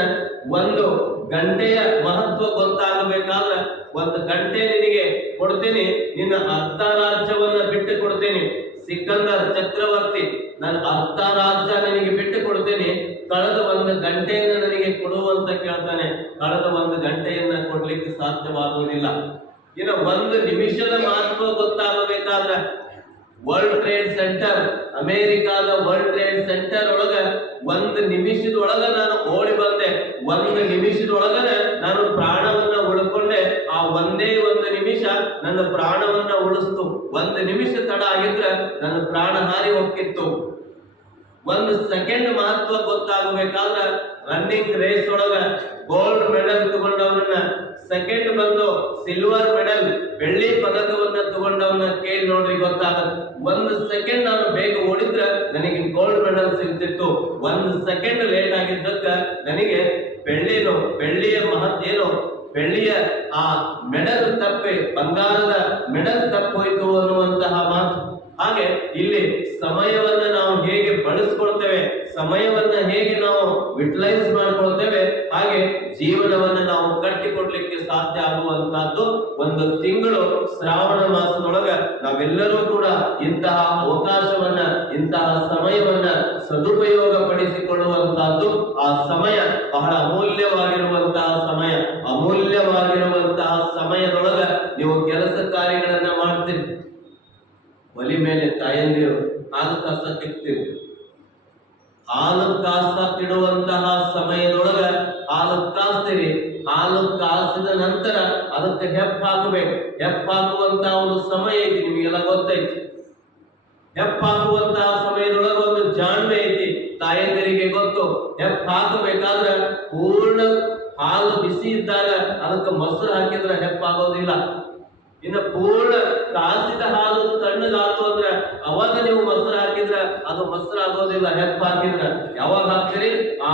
1 ಗಂಟೆಯ ಮಹತ್ವ ಗೊತ್ತಾಗಬೇಕಾದ್ರೆ 1 ಗಂಟೆ ನಿನಗೆ ಕೊಡ್ತೀನಿ, ನಿನ್ನ ಅರ್ಧ ರಾಜ್ಯವನ್ನ ಬಿಟ್ಟು ಕೊಡ್ತೇನೆ. ಸಿಕಂದರ್ ಚಕ್ರವರ್ತಿ, ನಾನು ಅರ್ಧ ರಾಜ್ಯ ನನಗೆ ಬಿಟ್ಟು ಕೊಡ್ತೇನೆ, ಕಳೆದ 1 ಗಂಟೆಯನ್ನ ನನಗೆ ಕೊಡುವಂತ ಕೇಳ್ತಾನೆ. ಕಳೆದ 1 ಗಂಟೆಯನ್ನ ಕೊಡ್ಲಿಕ್ಕೆ ಸಾಧ್ಯವಾಗುವುದಿಲ್ಲ. ಇನ್ನು 1 ನಿಮಿಷದ ಮಹತ್ವ ಗೊತ್ತಾಗಬೇಕಾದ್ರೆ ವರ್ಲ್ಡ್ ಟ್ರೇಡ್ ಸೆಂಟರ್, ಅಮೆರಿಕಾದ ವರ್ಲ್ಡ್ ಟ್ರೇಡ್ ಸೆಂಟರ್ ಒಳಗ 1 ನಿಮಿಷದೊಳಗ ನಾನು ಓಡಿ ಬಂದೆ. 1 ನಿಮಿಷದೊಳಗ ನಾನು ಪ್ರಾಣವನ್ನ ಉಳ್ಕೊಂಡೆ. ಆ ಒಂದೇ 1 ನಿಮಿಷ ನನ್ನ ಪ್ರಾಣವನ್ನ ಉಳಿಸ್ತು. 1 ನಿಮಿಷ ತಡ ಆಗಿದ್ರೆ ನನ್ನ ಪ್ರಾಣ ಹಾರಿ ಹೋಗ್ತಿತ್ತು. ಒಂದು ಸೆಕೆಂಡ್ ಮಹತ್ವ ಗೊತ್ತಾಗಬೇಕಾದ್ರ ರನ್ನಿಂಗ್ ರೇಸ್ ಒಳಗ ಗೋಲ್ಡ್ ಮೆಡಲ್ ತಗೊಂಡವನ್ನ ಸೆಕೆಂಡ್ ಬಂದು ಸಿಲ್ವರ್ ಮೆಡಲ್ ಬೆಳ್ಳಿ ಪದಕವನ್ನ ತಗೊಂಡವನ್ನ ಕೇಳಿ ನೋಡ್ರಿ ಗೊತ್ತಾಗತ್ತೆ. ಒಂದು ಸೆಕೆಂಡ್ ನಾನು ಬೇಗ ಓಡಿದ್ರ ನನಗೆ ಗೋಲ್ಡ್ ಮೆಡಲ್ ಸಿಗ್ತಿತ್ತು. ಒಂದು ಸೆಕೆಂಡ್ ಲೇಟ್ ಆಗಿದ್ದಕ್ಕ ನನಗೆ ಬೆಳ್ಳಿಯ ಮಹತ್ವೇನು ಬೆಳ್ಳಿಯ ಆ ಮೆಡಲ್ ತಪ್ಪಿ ಬಂಗಾರದ ಮೆಡಲ್ ತಪ್ಪೋಯ್ತು ಅನ್ನುವಂತಹ ಮಾತು. ಹಾಗೆ ಇಲ್ಲಿ ಸಮಯವನ್ನ ನಾವು ಹೇಗೆ ಬಳಸ್ಕೊಳ್ತೇವೆ, ಸಮಯವನ್ನ ಹೇಗೆ ನಾವು ಯುಟಿಲೈಸ್ ಮಾಡ್ಕೊಳ್ತೇವೆ, ಹಾಗೆ ಜೀವನವನ್ನ ನಾವು ಕಟ್ಟಿಕೊಡ್ಲಿಕ್ಕೆ ಸಾಧ್ಯ ಆಗುವಂತಹದ್ದು ಒಂದು ತಿಂಗಳು ಶ್ರಾವಣ ಮಾಸದೊಳಗ ನಾವೆಲ್ಲರೂ ಕೂಡ ಇಂತಹ ಅವಕಾಶವನ್ನ ಇಂತಹ ಸಮಯವನ್ನ ಸದುಪಯೋಗ ಪಡಿಸಿಕೊಳ್ಳುವಂತಹದ್ದು. ಆ ಸಮಯ ಬಹಳ ಅಮೂಲ್ಯವಾಗಿರುವಂತಹ ಸಮಯ. ಅಮೂಲ್ಯವಾಗಿರುವಂತಹ ಸಮಯದೊಳಗ ನೀವು ಕೆಲಸ ಕಾರ್ಯಗಳನ್ನ ಮಾಡ್ತೀರಿ. ಒಲಿ ಮೇಲೆ ತಾಯಂದಿರು ಹಾಲು ಕಾಸಕ್ಕಿಡ್ತೀರಿ. ಹಾಲು ಕಾಸಕ್ಕಿಡುವಂತಹ ಸಮಯದೊಳಗ ಹಾಲು ಕಾಸ್ತೀರಿ. ಹಾಲು ಕಾಸಿದ ನಂತರ ಅದಕ್ಕೆ ಹೆಪ್ಪ ಹಾಕಬೇಕು. ಹೆಪ್ಪ ಹಾಕುವಂತಹ ಒಂದು ಸಮಯ ಐತಿ, ನಿಮಗೆಲ್ಲ ಗೊತ್ತೈತಿ. ಹೆಪ್ಪ ಹಾಕುವಂತಹ ಸಮಯದೊಳಗ ಒಂದು ಜಾಣ್ಮೆ ಐತಿ, ತಾಯಂದಿರಿಗೆ ಗೊತ್ತು. ಹೆಪ್ಪ ಹಾಕಬೇಕಾದ್ರೆ ಪೂರ್ಣ ಹಾಲು ಬಿಸಿ ಇದ್ದಾಗ ಅದಕ್ಕೆ ಮೊಸರು ಹಾಕಿದ್ರೆ ಹೆಪ್ಪ ಆಗೋದಿಲ್ಲ. ಇನ್ನು ಪೂರ್ಣ ಕಾಸಿದ ಹಾಲು ತಣ್ಣಗಾತು ಅಂದ್ರೆ ಅವಾಗ ನೀವು ಮೊಸರು ಹಾಕಿದ್ರ ಅದು ಮೊಸರು ಆಗೋದಿಲ್ಲ. ಹೆಪ್ಪ ಹಾಕಿದ್ರ ಯಾವಾಗ ಹಾಕ್ತೀರಿ? ಆ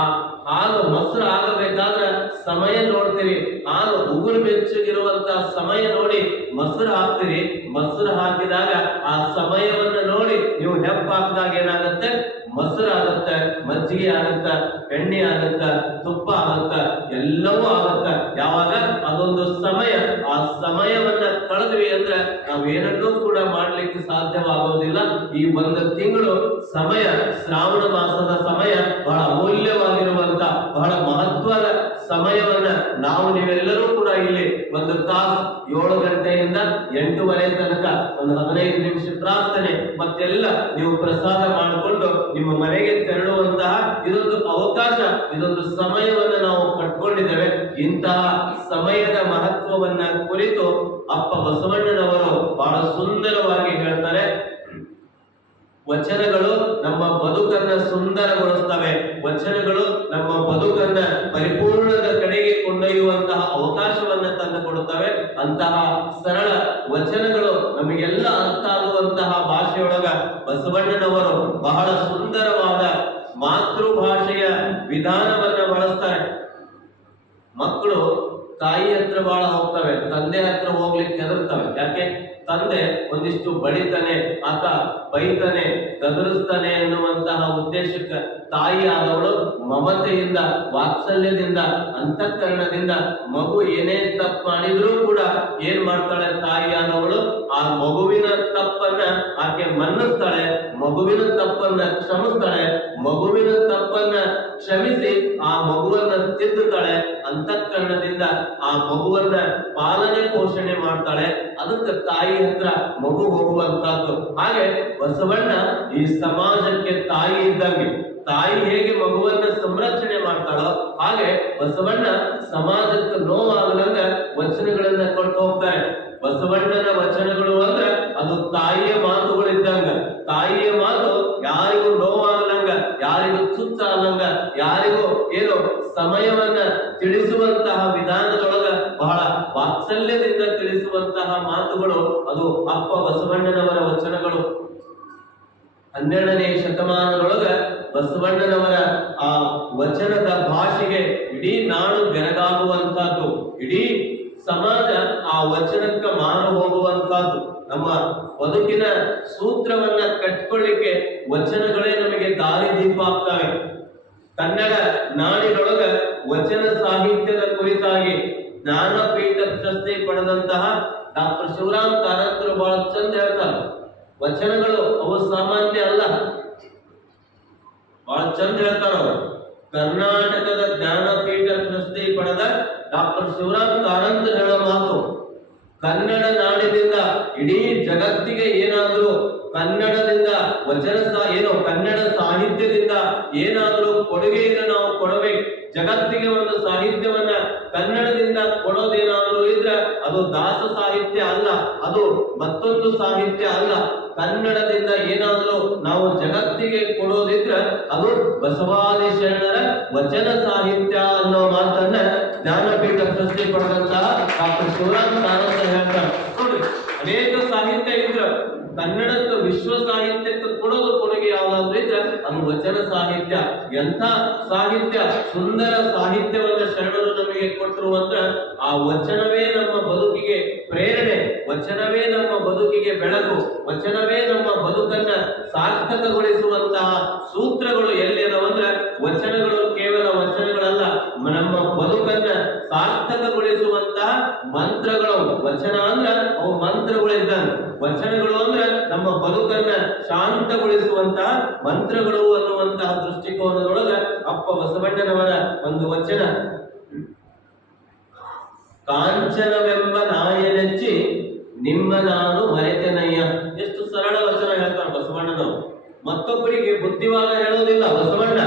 ಹಾಲು ಮೊಸರು ಆಗಬೇಕಾದ್ರೆ ಸಮಯ ನೋಡ್ತೀರಿ. ಹಾಲು ಉಗುರು ಬೆಚ್ಚಗಿರುವಂತಹ ಸಮಯ ನೋಡಿ ಮೊಸರು ಹಾಕ್ತೀರಿ. ಮೊಸರು ಹಾಕಿದಾಗ ಆ ಸಮಯವನ್ನ ನೋಡಿ ನೀವು ಹೆಪ್ಪ ಹಾಕಿದಾಗ ಏನಾಗತ್ತೆ? ಮೊಸರು ಆಗತ್ತ, ಮಜ್ಜಿಗೆ ಆಗತ್ತ, ಎಣ್ಣೆ ಆಗತ್ತ, ತುಪ್ಪ ಆಗತ್ತ, ಎಲ್ಲವೂ ಆಗತ್ತ. ಯಾವಾಗ ಅದೊಂದು ಸಮಯ. ಆ ಸಮಯವನ್ನ ಕಳೆದ್ವಿ ಅಂದ್ರೆ ನಾವೇನನ್ನೂ ಕೂಡ ಮಾಡ್ಲಿಕ್ಕೆ ಸಾಧ್ಯವಾಗೋದಿಲ್ಲ. ಈ ಒಂದು ತಿಂಗಳು ಸಮಯ, ಶ್ರಾವಣ ಮಾಸದ ಸಮಯ ಬಹಳ ಅಮೂಲ್ಯವಾಗಿರುವಂತ ಬಹಳ ಮಹತ್ವದ ಸಮಯವನ್ನ ನಾವು ನೀವೆಲ್ಲರೂ ಕೂಡ ಇಲ್ಲಿ ಒಂದು ತಾಸು 7 ಗಂಟೆಯಿಂದ 8:30 ತನಕ ಒಂದು 15 ನಿಮಿಷ ಪ್ರಾರ್ಥನೆ ಮತ್ತೆಲ್ಲ ನೀವು ಪ್ರಸಾದ ಮಾಡಿಕೊಂಡು ನಿಮ್ಮ ಮನೆಗೆ ತೆರಳುವಂತಹ ಇದೊಂದು ಅವಕಾಶ, ಇದೊಂದು ಸಮಯವನ್ನ ನಾವು ಕಟ್ಕೊಂಡಿದ್ದೇವೆ. ಇಂತಹ ಸಮಯದ ಮಹತ್ವವನ್ನ ಕುರಿತು ಅಪ್ಪ ಬಸವಣ್ಣನವರು ಬಹಳ ಸುಂದರವಾಗಿ ಹೇಳ್ತಾರೆ. ವಚನಗಳು ನಮ್ಮ ಬದುಕನ್ನ ಸುಂದರಗೊಳಿಸ್ತವೆ. ವಚನಗಳು ನಮ್ಮ ಬದುಕನ್ನ ಪರಿಪೂರ್ಣದ ಕಡೆಗೆ ಕೊಂಡೊಯ್ಯುವಂತಹ ಅವಕಾಶವನ್ನ ತಂದು ಕೊಡುತ್ತವೆ. ಅಂತಹ ಸರಳ ವಚನಗಳು ನಮಗೆಲ್ಲ ಅರ್ಥ ಆಗುವಂತಹ ಭಾಷೆಯೊಳಗ ಬಸವಣ್ಣನವರು ಬಹಳ ಸುಂದರವಾದ ಮಾತೃಭಾಷೆಯ ವಿಧಾನವನ್ನ ಬಳಸ್ತಾರೆ. ಮಕ್ಕಳು ತಾಯಿ ಹತ್ರ ಬಹಳ ಹೋಗ್ತವೆ, ತಂದೆ ಹತ್ರ ಹೋಗ್ಲಿಕ್ಕೆ ಹೆದರ್ತವೆ. ಯಾಕೆ? ತಂದೆ ಒಂದಿಷ್ಟು ಬಡಿತಾನೆ, ಆತ ಬೈತಾನೆ, ಗದರಿಸ್ತಾನೆ ಎನ್ನುವಂತಹ ಉದ್ದೇಶಕ್ಕೆ ತಾಯಿ ಆದವಳು ಮಮತೆಯಿಂದ, ವಾತ್ಸಲ್ಯದಿಂದ, ಅಂತಃಕರಣದಿಂದ ಮಗು ಏನೇ ತಪ್ಪು ಮಾಡಿದ್ರೂ ಕೂಡ ಏನ್ ಮಾಡ್ತಾಳೆ? ತಾಯಿ ಆದವಳು ಆ ಮಗುವಿನ ತಪ್ಪನ್ನ ಆಕೆ ಮನ್ನಿಸ್ತಾಳೆ, ಮಗುವಿನ ತಪ್ಪನ್ನ ಕ್ಷಮಿಸ್ತಾಳೆ, ಮಗುವಿನ ತಪ್ಪನ್ನ ಕ್ಷಮಿಸಿ ಆ ಮಗುವನ್ನ ತಿದ್ದುತ್ತಾಳೆ. ಅಂತಃಕರಣದಿಂದ ಆ ಮಗುವನ್ನ ಪಾಲನೆ ಪೋಷಣೆ ಮಾಡ್ತಾಳೆ. ಅದಕ್ಕೆ ತಾಯಿ ಹತ್ರ ಮಗು ಹೋಗುವಂತಹದ್ದು. ಹಾಗೆ ಬಸವಣ್ಣ ಈ ಸಮಾಜಕ್ಕೆ ತಾಯಿ ಇದ್ದಂಗೆ. ತಾಯಿ ಹೇಗೆ ಮಗುವನ್ನ ಸಂರಕ್ಷಣೆ ಮಾಡ್ತಾಳೋ ಹಾಗೆ ಬಸವಣ್ಣ ಸಮಾಜಕ್ಕೆ ನೋವಾಗದಂಗ ವಚನಗಳನ್ನ ಕೊಟ್ಟು ಹೋಗ್ತಾರೆ. ಬಸವಣ್ಣನ ವಚನಗಳು ಅಂದ್ರೆ ಅದು ತಾಯಿಯ ಮಾತುಗಳಿದ್ದಂಗ. ತಾಯಿಯ ಮಾತು ಯಾರಿಗೂ ನೋವಾಗಲಂಗ, ಯಾರಿಗೂ ಚುಚ್ಚಾಗಲಂಗ, ಯಾರಿಗೂ ಏನು ಸಮಯವನ್ನ ತಿಳಿಸುವಂತಹ ವಿಧಾನದೊಳಗ ಬಹಳ ವಾತ್ಸಲ್ಯದಿಂದ ತಿಳಿಸುವಂತಹ ಮಾತುಗಳು ಅದು ಅಪ್ಪ ಬಸವಣ್ಣನವರ ವಚನಗಳು. 12ನೇ ಶತಮಾನದೊಳಗ ಬಸವಣ್ಣನವರ ಆ ವಚನದ ಭಾಷೆಗೆ ಇಡೀ ನಾಡು ಬೆರಗಾಗುವಂತಹದ್ದು, ಇಡೀ ಸಮಾಜ ಆ ವಚನಕ್ಕೆ ಮಾರು ಹೋಗುವಂತಹದ್ದು. ನಮ್ಮ ಬದುಕಿನ ಸೂತ್ರವನ್ನ ಕಟ್ಕೊಳ್ಳಿಕ್ಕೆ ವಚನಗಳೇ ನಮಗೆ ದಾರಿದೀಪ ಆಗ್ತವೆ. ಕನ್ನಡ ನಾಡಿನೊಳಗ ವಚನ ಸಾಹಿತ್ಯದ ಕುರಿತಾಗಿ ಜ್ಞಾನಪೀಠ ಪ್ರಶಸ್ತಿ ಪಡೆದಂತಹ ಡಾಕ್ಟರ್ ಶಿವರಾಮ್ ಕಾರಂತರು ಬಹಳ ಚಂದ ಹೇಳ್ತಾರೆ. ವಚನಗಳು ಅವು ಸಾಮಾನ್ಯ ಅಲ್ಲ, ಬಹಳ ಚಂದ ಹೇಳ್ತಾರ ಅವರು. ಕರ್ನಾಟಕದ ಜ್ಞಾನಪೀಠ ಪ್ರಶಸ್ತಿ ಪಡೆದ ಡಾಕ್ಟರ್ ಶಿವರಾಮ್ ಕಾರಂತ್ ಹೇಳೋ ಮಾತು, ಕನ್ನಡ ನಾಡಿನಿಂದ ಇಡೀ ಜಗತ್ತಿಗೆ ಏನಾದರೂ ಕನ್ನಡದಿಂದ ಕನ್ನಡ ಸಾಹಿತ್ಯದಿಂದ ಏನಾದರೂ ಕೊಡುಗೆಯನ್ನು ನಾವು ಕೊಡಬೇಕು. ಜಗತ್ತಿಗೆ ಒಂದು ಸಾಹಿತ್ಯವನ್ನ ಕನ್ನಡದಿಂದ ಕೊಡೋದೇನಾದರೂ ಇದ್ರೆ ಅದು ದಾಸ ಸಾಹಿತ್ಯ ಅಲ್ಲ, ಅದು ಮತ್ತೊಂದು ಸಾಹಿತ್ಯ ಅಲ್ಲ. ಕನ್ನಡದಿಂದ ಏನಾದರೂ ನಾವು ಜಗತ್ತಿಗೆ ಕೊಡೋದಿದ್ರೆ ಅದು ಬಸವಾದಿ ಶರಣರ ವಚನ ಸಾಹಿತ್ಯ ಅನ್ನೋ ಮಾತನ್ನ ಜ್ಞಾನಪೀಠ ಪ್ರಶಸ್ತಿ ಪಡೆದಂತಹ ಡಾಕ್ಟರ್ ಶಿವರಾಮ್ ಕಾರಂತ ಹೇಳ್ತಾರೆ. ನೋಡ್ರಿ, ಅನೇಕ ಸಾಹಿತ್ಯ ಇದ್ರ ಕನ್ನಡದ ವಿಶ್ವ ಸಾಹಿತ್ಯಕ್ಕೆ ಕೊಡೋದು ಕೊಡುಗೆ ಯಾವ್ದಾದ್ರು ಇದ್ರೆ ಅದು ವಚನ ಸಾಹಿತ್ಯ. ಎಂಥ ಸಾಹಿತ್ಯ, ಸುಂದರ ಸಾಹಿತ್ಯವನ್ನ ಶರಣರು ನಮಗೆ ಕೊಟ್ಟರು ಅಂದ್ರೆ ಆ ವಚನವೇ ನಮ್ಮ ಬದುಕಿಗೆ ಪ್ರೇರಣೆ, ವಚನವೇ ನಮ್ಮ ಬದುಕಿಗೆ ಬೆಳಕು, ವಚನವೇ ನಮ್ಮ ಬದುಕನ್ನ ಸಾರ್ಥಕಗೊಳಿಸುವಂತಹ ಸೂತ್ರಗಳು ಎಲ್ಲಿದಾವಂದ್ರೆ ವಚನಗಳು ಕೇವಲ ವಚನಗಳಲ್ಲ, ನಮ್ಮ ಬದುಕನ್ನ ಸಾರ್ಥಕಗೊಳಿಸುವಂತಹ ಮಂತ್ರಗಳು. ವಚನ ಅಂದ್ರ ಅವು ಮಂತ್ರಗಳಿದ್ದಂಗೆ, ವಚನಗಳು ಅಂದ್ರೆ ನಮ್ಮ ಬದುಕನ್ನ ಶಾಂತಗೊಳಿಸುವಂತಹ ಮಂತ್ರಗಳು ಅನ್ನುವಂತಹ ದೃಷ್ಟಿಕೋನದೊಳಗ ಅಪ್ಪ ಬಸವಣ್ಣನವರ ಒಂದು ವಚನ, ಕಾಂಚನವೆಂಬ ನಾಯನೆಚ್ಚಿ ನಿಮ್ಮ ನಾನು ಮರೆತೆನಯ್ಯ. ಎಷ್ಟು ಸರಳ ವಚನ ಹೇಳ್ತಾರೆ ಬಸವಣ್ಣನವರು. ಮತ್ತೊಬ್ಬರಿಗೆ ಬುದ್ಧಿವಾದ ಹೇಳೋದಿಲ್ಲ ಬಸವಣ್ಣ.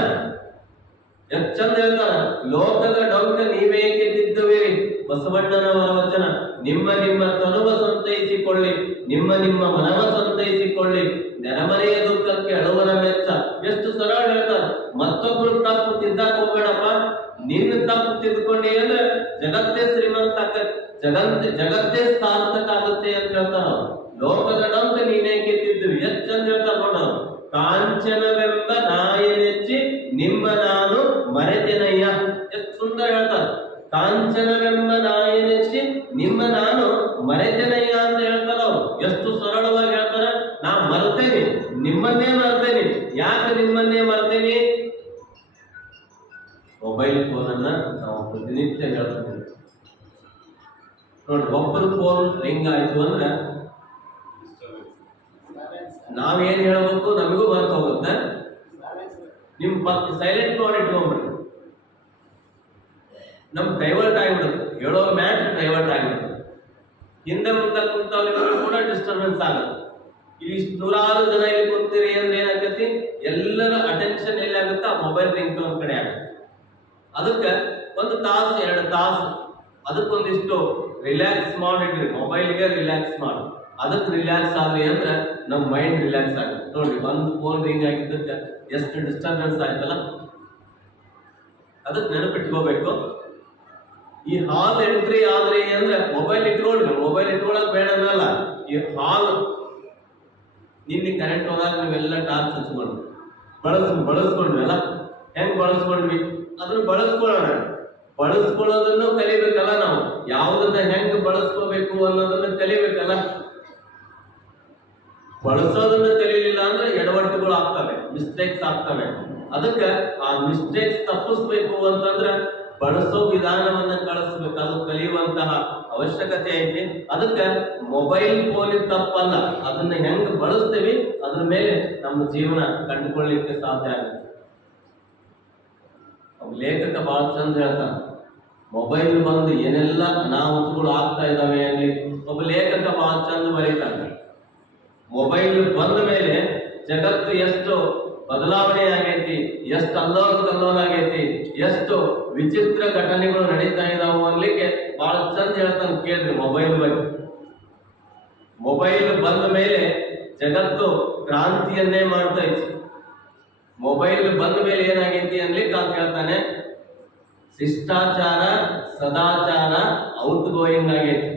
ಎಷ್ಟು ಚಂದ ಹೇಳ್ತಾರ, ಲೋಕದ ಡೊಂಕ ನೀವೇಕೆ ತಿದ್ದುವಿರಿ. ಬಸವಣ್ಣನವರ ವಚನ, ನಿಮ್ಮ ನಿಮ್ಮ ತನುವ ಸಂತೈಸಿಕೊಳ್ಳಿ, ನಿಮ್ಮ ನಿಮ್ಮ ಮನವ ಸಂತೈಸಿಕೊಳ್ಳಿ, ನೆರೆಮನೆಯ ದುಃಖಕ್ಕೆ ಅಳುವರ ಮೆಚ್ಚ. ಎಷ್ಟು ಸರಳ ಹೇಳ್ತಾರ. ಮತ್ತೊಬ್ರು ತಪ್ಪು ತಿದ್ದಕ್ ಹೋಗ್ಬೇಡಪ್ಪ, ನಿನ್ನ ತಪ್ಪು ತಿದ್ದುಕೊಂಡಿ ಅಂದ್ರೆ ಜಗತ್ತೇ ಶ್ರೀಮಂತ ಜಗತ್ತೇ ಸಾರ್ಥಕ ಆಗುತ್ತೆ ಅಂತ ಹೇಳ್ತಾರ. ಲೋಕದ ಡೊಂಕ ನೀನೇಕೆ ತಿದ್ದುವಿ. ಎಷ್ಟು ಚಂದ ಹೇಳ್ತಾರ ನೋಡ, ಕಾಂಚನವೆಂಬ ನಾಯನೆಚ್ಚಿ ನಿಮ್ಮ ನಾನು ಮರೆತೆನಯ್ಯ. ಎಷ್ಟು ಸುಂದರ ಹೇಳ್ತಾರ. ಕಾಂಚನವೆಂಬ ನಾಯನೆಚ್ಚಿ ನಿಮ್ಮ ನಾನು ಮರೆತೆನಯ್ಯ ಅಂತ ಹೇಳ್ತಾರ ಅವ್ರು. ಎಷ್ಟು ಸರಳವಾಗಿ ಹೇಳ್ತಾರ. ನಾ ಮರ್ತೇನೆ, ನಿಮ್ಮನ್ನೇ ಮರ್ತೇನೆ. ಯಾಕೆ ನಿಮ್ಮನ್ನೇ ಮರ್ತೇನೆ? ಮೊಬೈಲ್ ಫೋನ್ ಅನ್ನ ನಾವು ಪ್ರತಿನಿತ್ಯ ಹೇಳ್ತೀವಿ. ನೋಡ್ರಿ, ಒಬ್ಬರ ಫೋನ್ ರಿಂಗ್ ಆಯ್ತು ಅಂದ್ರೆ ನಾವೇನ್ ಹೇಳ್ಬೇಕು ನಮಗೂ ಮರ್ತ ಹೋಗುತ್ತೆ. ನಿಮ್ ಸೈಲೆಂಟ್ ಮಾಡಿ ಇಟ್ಕೊಂಡ್ಬಿಡ್ರಿ, ನಮ್ ಡೈವರ್ಟ್ ಆಗಿಬಿಡುತ್ತೆ. ಹೇಳೋ ಮ್ಯಾಚ್ ಡೈವರ್ಟ್ ಆಗಿಬಿಡುತ್ತೆ. ಹಿಂದೆ ಮುಂದೆ ಕುಂತವ್ರಿಗೆ ಕೂಡ ಡಿಸ್ಟರ್ಬೆನ್ಸ್ ಆಗುತ್ತೆ. ಇಲ್ಲಿ ನೂರಾರು ಜನ ಇಲ್ಲಿ ಕುಂತೀರಿ ಅಂದ್ರೆ ಏನಾಗತ್ತಿ, ಎಲ್ಲರ ಅಟೆನ್ಷನ್ ಎಲ್ಲಿ ಆಗುತ್ತೆ, ಆ ಮೊಬೈಲ್ ರಿಂಗ್ ಟೋನ್ ಕಡೆ ಆಗುತ್ತೆ. ಅದಕ್ಕೆ ಒಂದು ತಾಸು 2 ತಾಸು ಅದಕ್ಕೊಂದಿಷ್ಟು ರಿಲ್ಯಾಕ್ಸ್ ಮಾಡಿಡ್ರಿ. ಮೊಬೈಲ್ಗೆ ರಿಲ್ಯಾಕ್ಸ್ ಮಾಡಿ, ಅದಕ್ಕೆ ರಿಲ್ಯಾಕ್ಸ್ ಆದ್ರಿ ಅಂದ್ರೆ ನಮ್ಮ ಮೈಂಡ್ ರಿಲ್ಯಾಕ್ಸ್ ಆಗುತ್ತೆ. ನೋಡ್ರಿ, ಒಂದು ಫೋನ್ ರಿಂಗ್ ಆಗಿದ್ದಕ್ಕೆ ಎಷ್ಟು ಡಿಸ್ಟರ್ಬೆನ್ಸ್ ಆಯ್ತಲ್ಲ. ಅದಕ್ಕೆ ನೆನಪಿಟ್ಕೋಬೇಕು. ಈ ಹಾಲ್ ಎಂಟ್ರಿ ಆದ್ರಿ ಅಂದ್ರೆ ಮೊಬೈಲ್ ಇಟ್ಕೊಳ್ರಿ. ಮೊಬೈಲ್ ಇಟ್ಕೊಳಕ್ ಬೇಡ ಅನ್ನಲ್ಲ. ಈ ಹಾಲ್ ನಿನ್ನೆ ಕರೆಂಟ್ ಹೋದಾಗ ನೀವೆಲ್ಲ ಟಾರ್ಚ್ ಹಚ್ಕೊಂಡ್ರಿ, ಬಳಸ್ಕೊಂಡ್ವಿ ಅಲ್ಲ. ಹೆಂಗ್ ಬಳಸ್ಕೊಂಡ್ವಿ ಅದನ್ನ ಬಳಸ್ಕೊಳ್ಳೋಣ. ಬಳಸ್ಕೊಳ್ಳೋದನ್ನು ಕಲಿಬೇಕಲ್ಲ ನಾವು. ಯಾವುದನ್ನ ಹೆಂಗ್ ಬಳಸ್ಕೋಬೇಕು ಅನ್ನೋದನ್ನ ಕಲಿಬೇಕಲ್ಲ. ಬಳಸೋದನ್ನ ಕಲಿಲಿಲ್ಲ ಅಂದ್ರೆ ಎಡವಟ್ಟುಗಳು ಆಗ್ತವೆ, ಮಿಸ್ಟೇಕ್ಸ್ ಆಗ್ತವೆ. ಅದಕ್ಕೆ ಆ ಮಿಸ್ಟೇಕ್ಸ್ ತಪ್ಪಿಸ್ಬೇಕು ಅಂತಂದ್ರೆ ಬಳಸೋ ವಿಧಾನವನ್ನ ಕಳಿಸ್ಬೇಕು. ಅದು ಕಲಿಯುವಂತಹ ಅವಶ್ಯಕತೆ ಐತಿ. ಅದಕ್ಕೆ ಮೊಬೈಲ್ ಫೋನ್ ತಪ್ಪಲ್ಲ, ಅದನ್ನ ಹೆಂಗ್ ಬಳಸ್ತೀವಿ ಅದ್ರ ಮೇಲೆ ನಮ್ಮ ಜೀವನ ಕಂಡುಕೊಳ್ಳಿಕ್ಕೆ ಸಾಧ್ಯ ಆಗುತ್ತೆ. ಲೇಖಕ ಬಹಳ ಚಂದ ಹೇಳ್ತಾನೆ, ಮೊಬೈಲ್ ಬಂದು ಏನೆಲ್ಲ ಅನಾಹುತಗಳು ಆಗ್ತಾ ಇದ್ದಾವೆ ಅಲ್ಲಿ. ಒಬ್ಬ ಲೇಖಕ ಬಹಳ ಚಂದ ಬರೀತಾನೆ, ಮೊಬೈಲ್ ಬಂದ ಮೇಲೆ ಜಗತ್ತು ಎಷ್ಟು ಬದಲಾವಣೆ ಆಗೈತಿ, ಎಷ್ಟು ಕಲ್ಲೋಲ ಆಗೈತಿ, ಎಷ್ಟು ವಿಚಿತ್ರ ಘಟನೆಗಳು ನಡೀತಾ ಇದಾವು ಅನ್ಲಿಕ್ಕೆ ಬಹಳ ಚಂದ ಹೇಳ್ತಾನೆ. ಕೇಳ್ರಿ ಮೊಬೈಲ್ ಬಗ್ಗೆ. ಮೊಬೈಲ್ ಬಂದ ಮೇಲೆ ಜಗತ್ತು ಕ್ರಾಂತಿಯನ್ನೇ ಮಾಡ್ತಾ ಇತ್ತು. ಮೊಬೈಲ್ ಬಂದ ಮೇಲೆ ಏನಾಗೈತಿ ಅನ್ಲಿಕ್ಕೆ ಅಂತ ಹೇಳ್ತಾನೆ, ಶಿಷ್ಟಾಚಾರ ಸದಾಚಾರ ಔಟ್ ಗೋಯಿಂಗ್ ಆಗೈತಿ.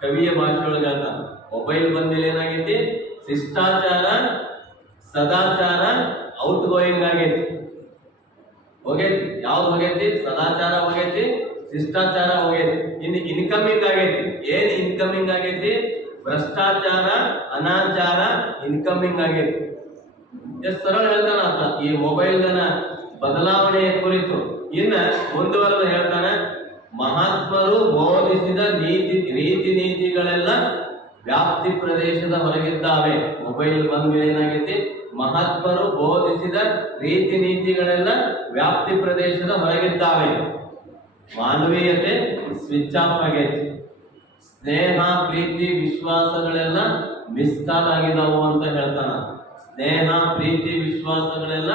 ಕವಿಯ ಭಾಷೆಯೊಳಗೆ ಹೇಳ್ತಾನೆ, ಮೊಬೈಲ್ ಬಂದ ಮೇಲೆ ಏನಾಗೈತಿ, ಶಿಷ್ಟಾಚಾರ ಸದಾಚಾರ ಔಟ್ ಗೋಯಿಂಗ್ ಆಗೈತಿ. ಹೋಗೈತಿ. ಯಾವ್ದು ಹೋಗೈತಿ? ಸದಾಚಾರ ಹೋಗೈತಿ, ಶಿಷ್ಟಾಚಾರ ಹೋಗೈತಿ. ಇನ್ನು ಇನ್ಕಮಿಂಗ್ ಆಗೈತಿ. ಏನ್ ಇನ್ಕಮಿಂಗ್ ಆಗೈತಿ? ಭ್ರಷ್ಟಾಚಾರ ಅನಾಚಾರ ಇನ್ಕಮಿಂಗ್ ಆಗೈತಿ. ಎಷ್ಟು ಸರಳ ಹೇಳ್ತಾನ ಆತ ಈ ಮೊಬೈಲ್ನ ಬದಲಾವಣೆಯ ಕುರಿತು. ಇನ್ನ ಮುಂದುವರೆದು ಹೇಳ್ತಾನೆ, ಮಹಾತ್ಮರು ಬೋಧಿಸಿದ ರೀತಿ ನೀತಿಗಳೆಲ್ಲ ವ್ಯಾಪ್ತಿ ಪ್ರದೇಶದ ಹೊರಗಿದ್ದಾವೆ. ಮೊಬೈಲ್ ಬಂದ ಮೇಲೆ ಏನಾಗೈತಿ, ಮಹಾತ್ಮರು ಬೋಧಿಸಿದ ರೀತಿ ನೀತಿಗಳೆಲ್ಲ ವ್ಯಾಪ್ತಿ ಪ್ರದೇಶದ ಹೊರಗಿದ್ದಾವೆ. ಮಾನವೀಯತೆ ಸ್ವಿಚ್ ಆಫ್ ಆಗೈತಿ. ಸ್ನೇಹ ಪ್ರೀತಿ ವಿಶ್ವಾಸಗಳೆಲ್ಲ ಮಿಸ್ಕಾಲ್ ಆಗಿದಾವು ಅಂತ ಹೇಳ್ತಾನ. ಸ್ನೇಹ ಪ್ರೀತಿ ವಿಶ್ವಾಸಗಳೆಲ್ಲ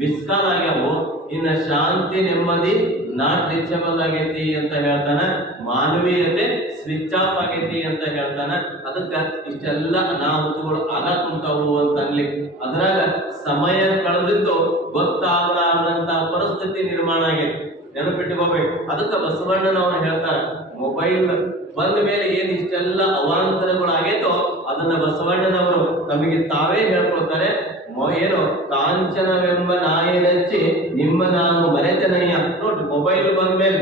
ಮಿಸ್ಕಾಲ್ ಆಗ್ಯಾವು. ಇನ್ನು ಶಾಂತಿ ನೆಮ್ಮದಿ ನಾಟ್ ರೀಚಬಲ್ ಆಗೈತಿ ಅಂತ ಹೇಳ್ತಾನ, ಮಾನವೀಯತೆ ಸ್ವಿಚ್ ಆಫ್ ಆಗೈತಿ ಅಂತ ಹೇಳ್ತಾನ. ಅದಕ್ಕ ಇಷ್ಟೆಲ್ಲ ಅನಾಹುತಗಳು ಆಗಕುಂತಾವು ಅಂತ ಅನ್ಲಿ, ಅದ್ರಾಗ ಸಮಯ ಕಳೆದಿದ್ದು ಗೊತ್ತಾಗಲಾರದಂತ ಪರಿಸ್ಥಿತಿ ನಿರ್ಮಾಣ ಆಗೈತಿ. ನೆನಪಿಟ್ಟುಕೋಬೇಕು. ಅದಕ್ಕ ಬಸವಣ್ಣನವರು ಹೇಳ್ತಾರ, ಮೊಬೈಲ್ ಬಂದ ಮೇಲೆ ಏನ್ ಇಷ್ಟೆಲ್ಲ ಅವಾಂತರಗಳಾಗೈತೋ ಅದನ್ನ ಬಸವಣ್ಣನವರು ತಮಗೆ ತಾವೇ ಹೇಳ್ಕೊಳ್ತಾರೆ. ಏನು ಕಾಂಚನವೆಂಬ ನಾಯಿನಚ್ಚಿ ನಿಮ್ಮ ನಾನು ಮರೆತನಯ್ಯ. ನೋಡ್ರಿ, ಮೊಬೈಲ್ ಬಂದ್ಮೇಲೆ,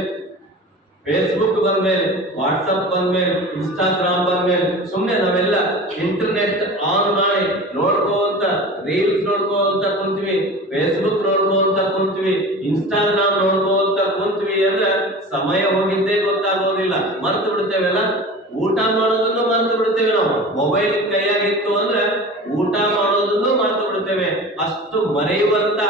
ಫೇಸ್ಬುಕ್ ಬಂದ್ಮೇಲೆ, ವಾಟ್ಸಪ್ ಬಂದ್ಮೇಲೆ, ಇನ್ಸ್ಟಾಗ್ರಾಮ್ ಬಂದ್ಮೇಲೆ ಸುಮ್ಮನೆ ನಾವೆಲ್ಲ ಇಂಟರ್ನೆಟ್ ಆನ್ ಮಾಡಿ ನೋಡ್ಕೋಂತ ರೀಲ್ಸ್ ನೋಡ್ಕೋಂತ ಕುಂತ್ವಿ, ಫೇಸ್ಬುಕ್ ನೋಡ್ಕೋಂತ ಕುಂತ್ವಿ, ಇನ್ಸ್ಟಾಗ್ರಾಮ್ ನೋಡ್ಕೋಂತ ಕುಂತ್ವಿ ಅಂದ್ರೆ ಸಮಯ ಹೋಗಿದ್ದೇ ಗೊತ್ತಾಗೋದಿಲ್ಲ. ಮರ್ತು ಬಿಡ್ತೇವೆಲ್ಲ. ಊಟ ಮಾಡೋದನ್ನು ಮರ್ತು ಬಿಡ್ತೇವೆ ನಾವು. ಮೊಬೈಲ್ ಕೈಯಾಗಿತ್ತು ಅಂದ್ರೆ ಊಟ ಮಾಡೋದನ್ನು ಮರ್ತು ಬಿಡ್ತೇವೆ. ಅಷ್ಟು ಮರೆಯುವಂತ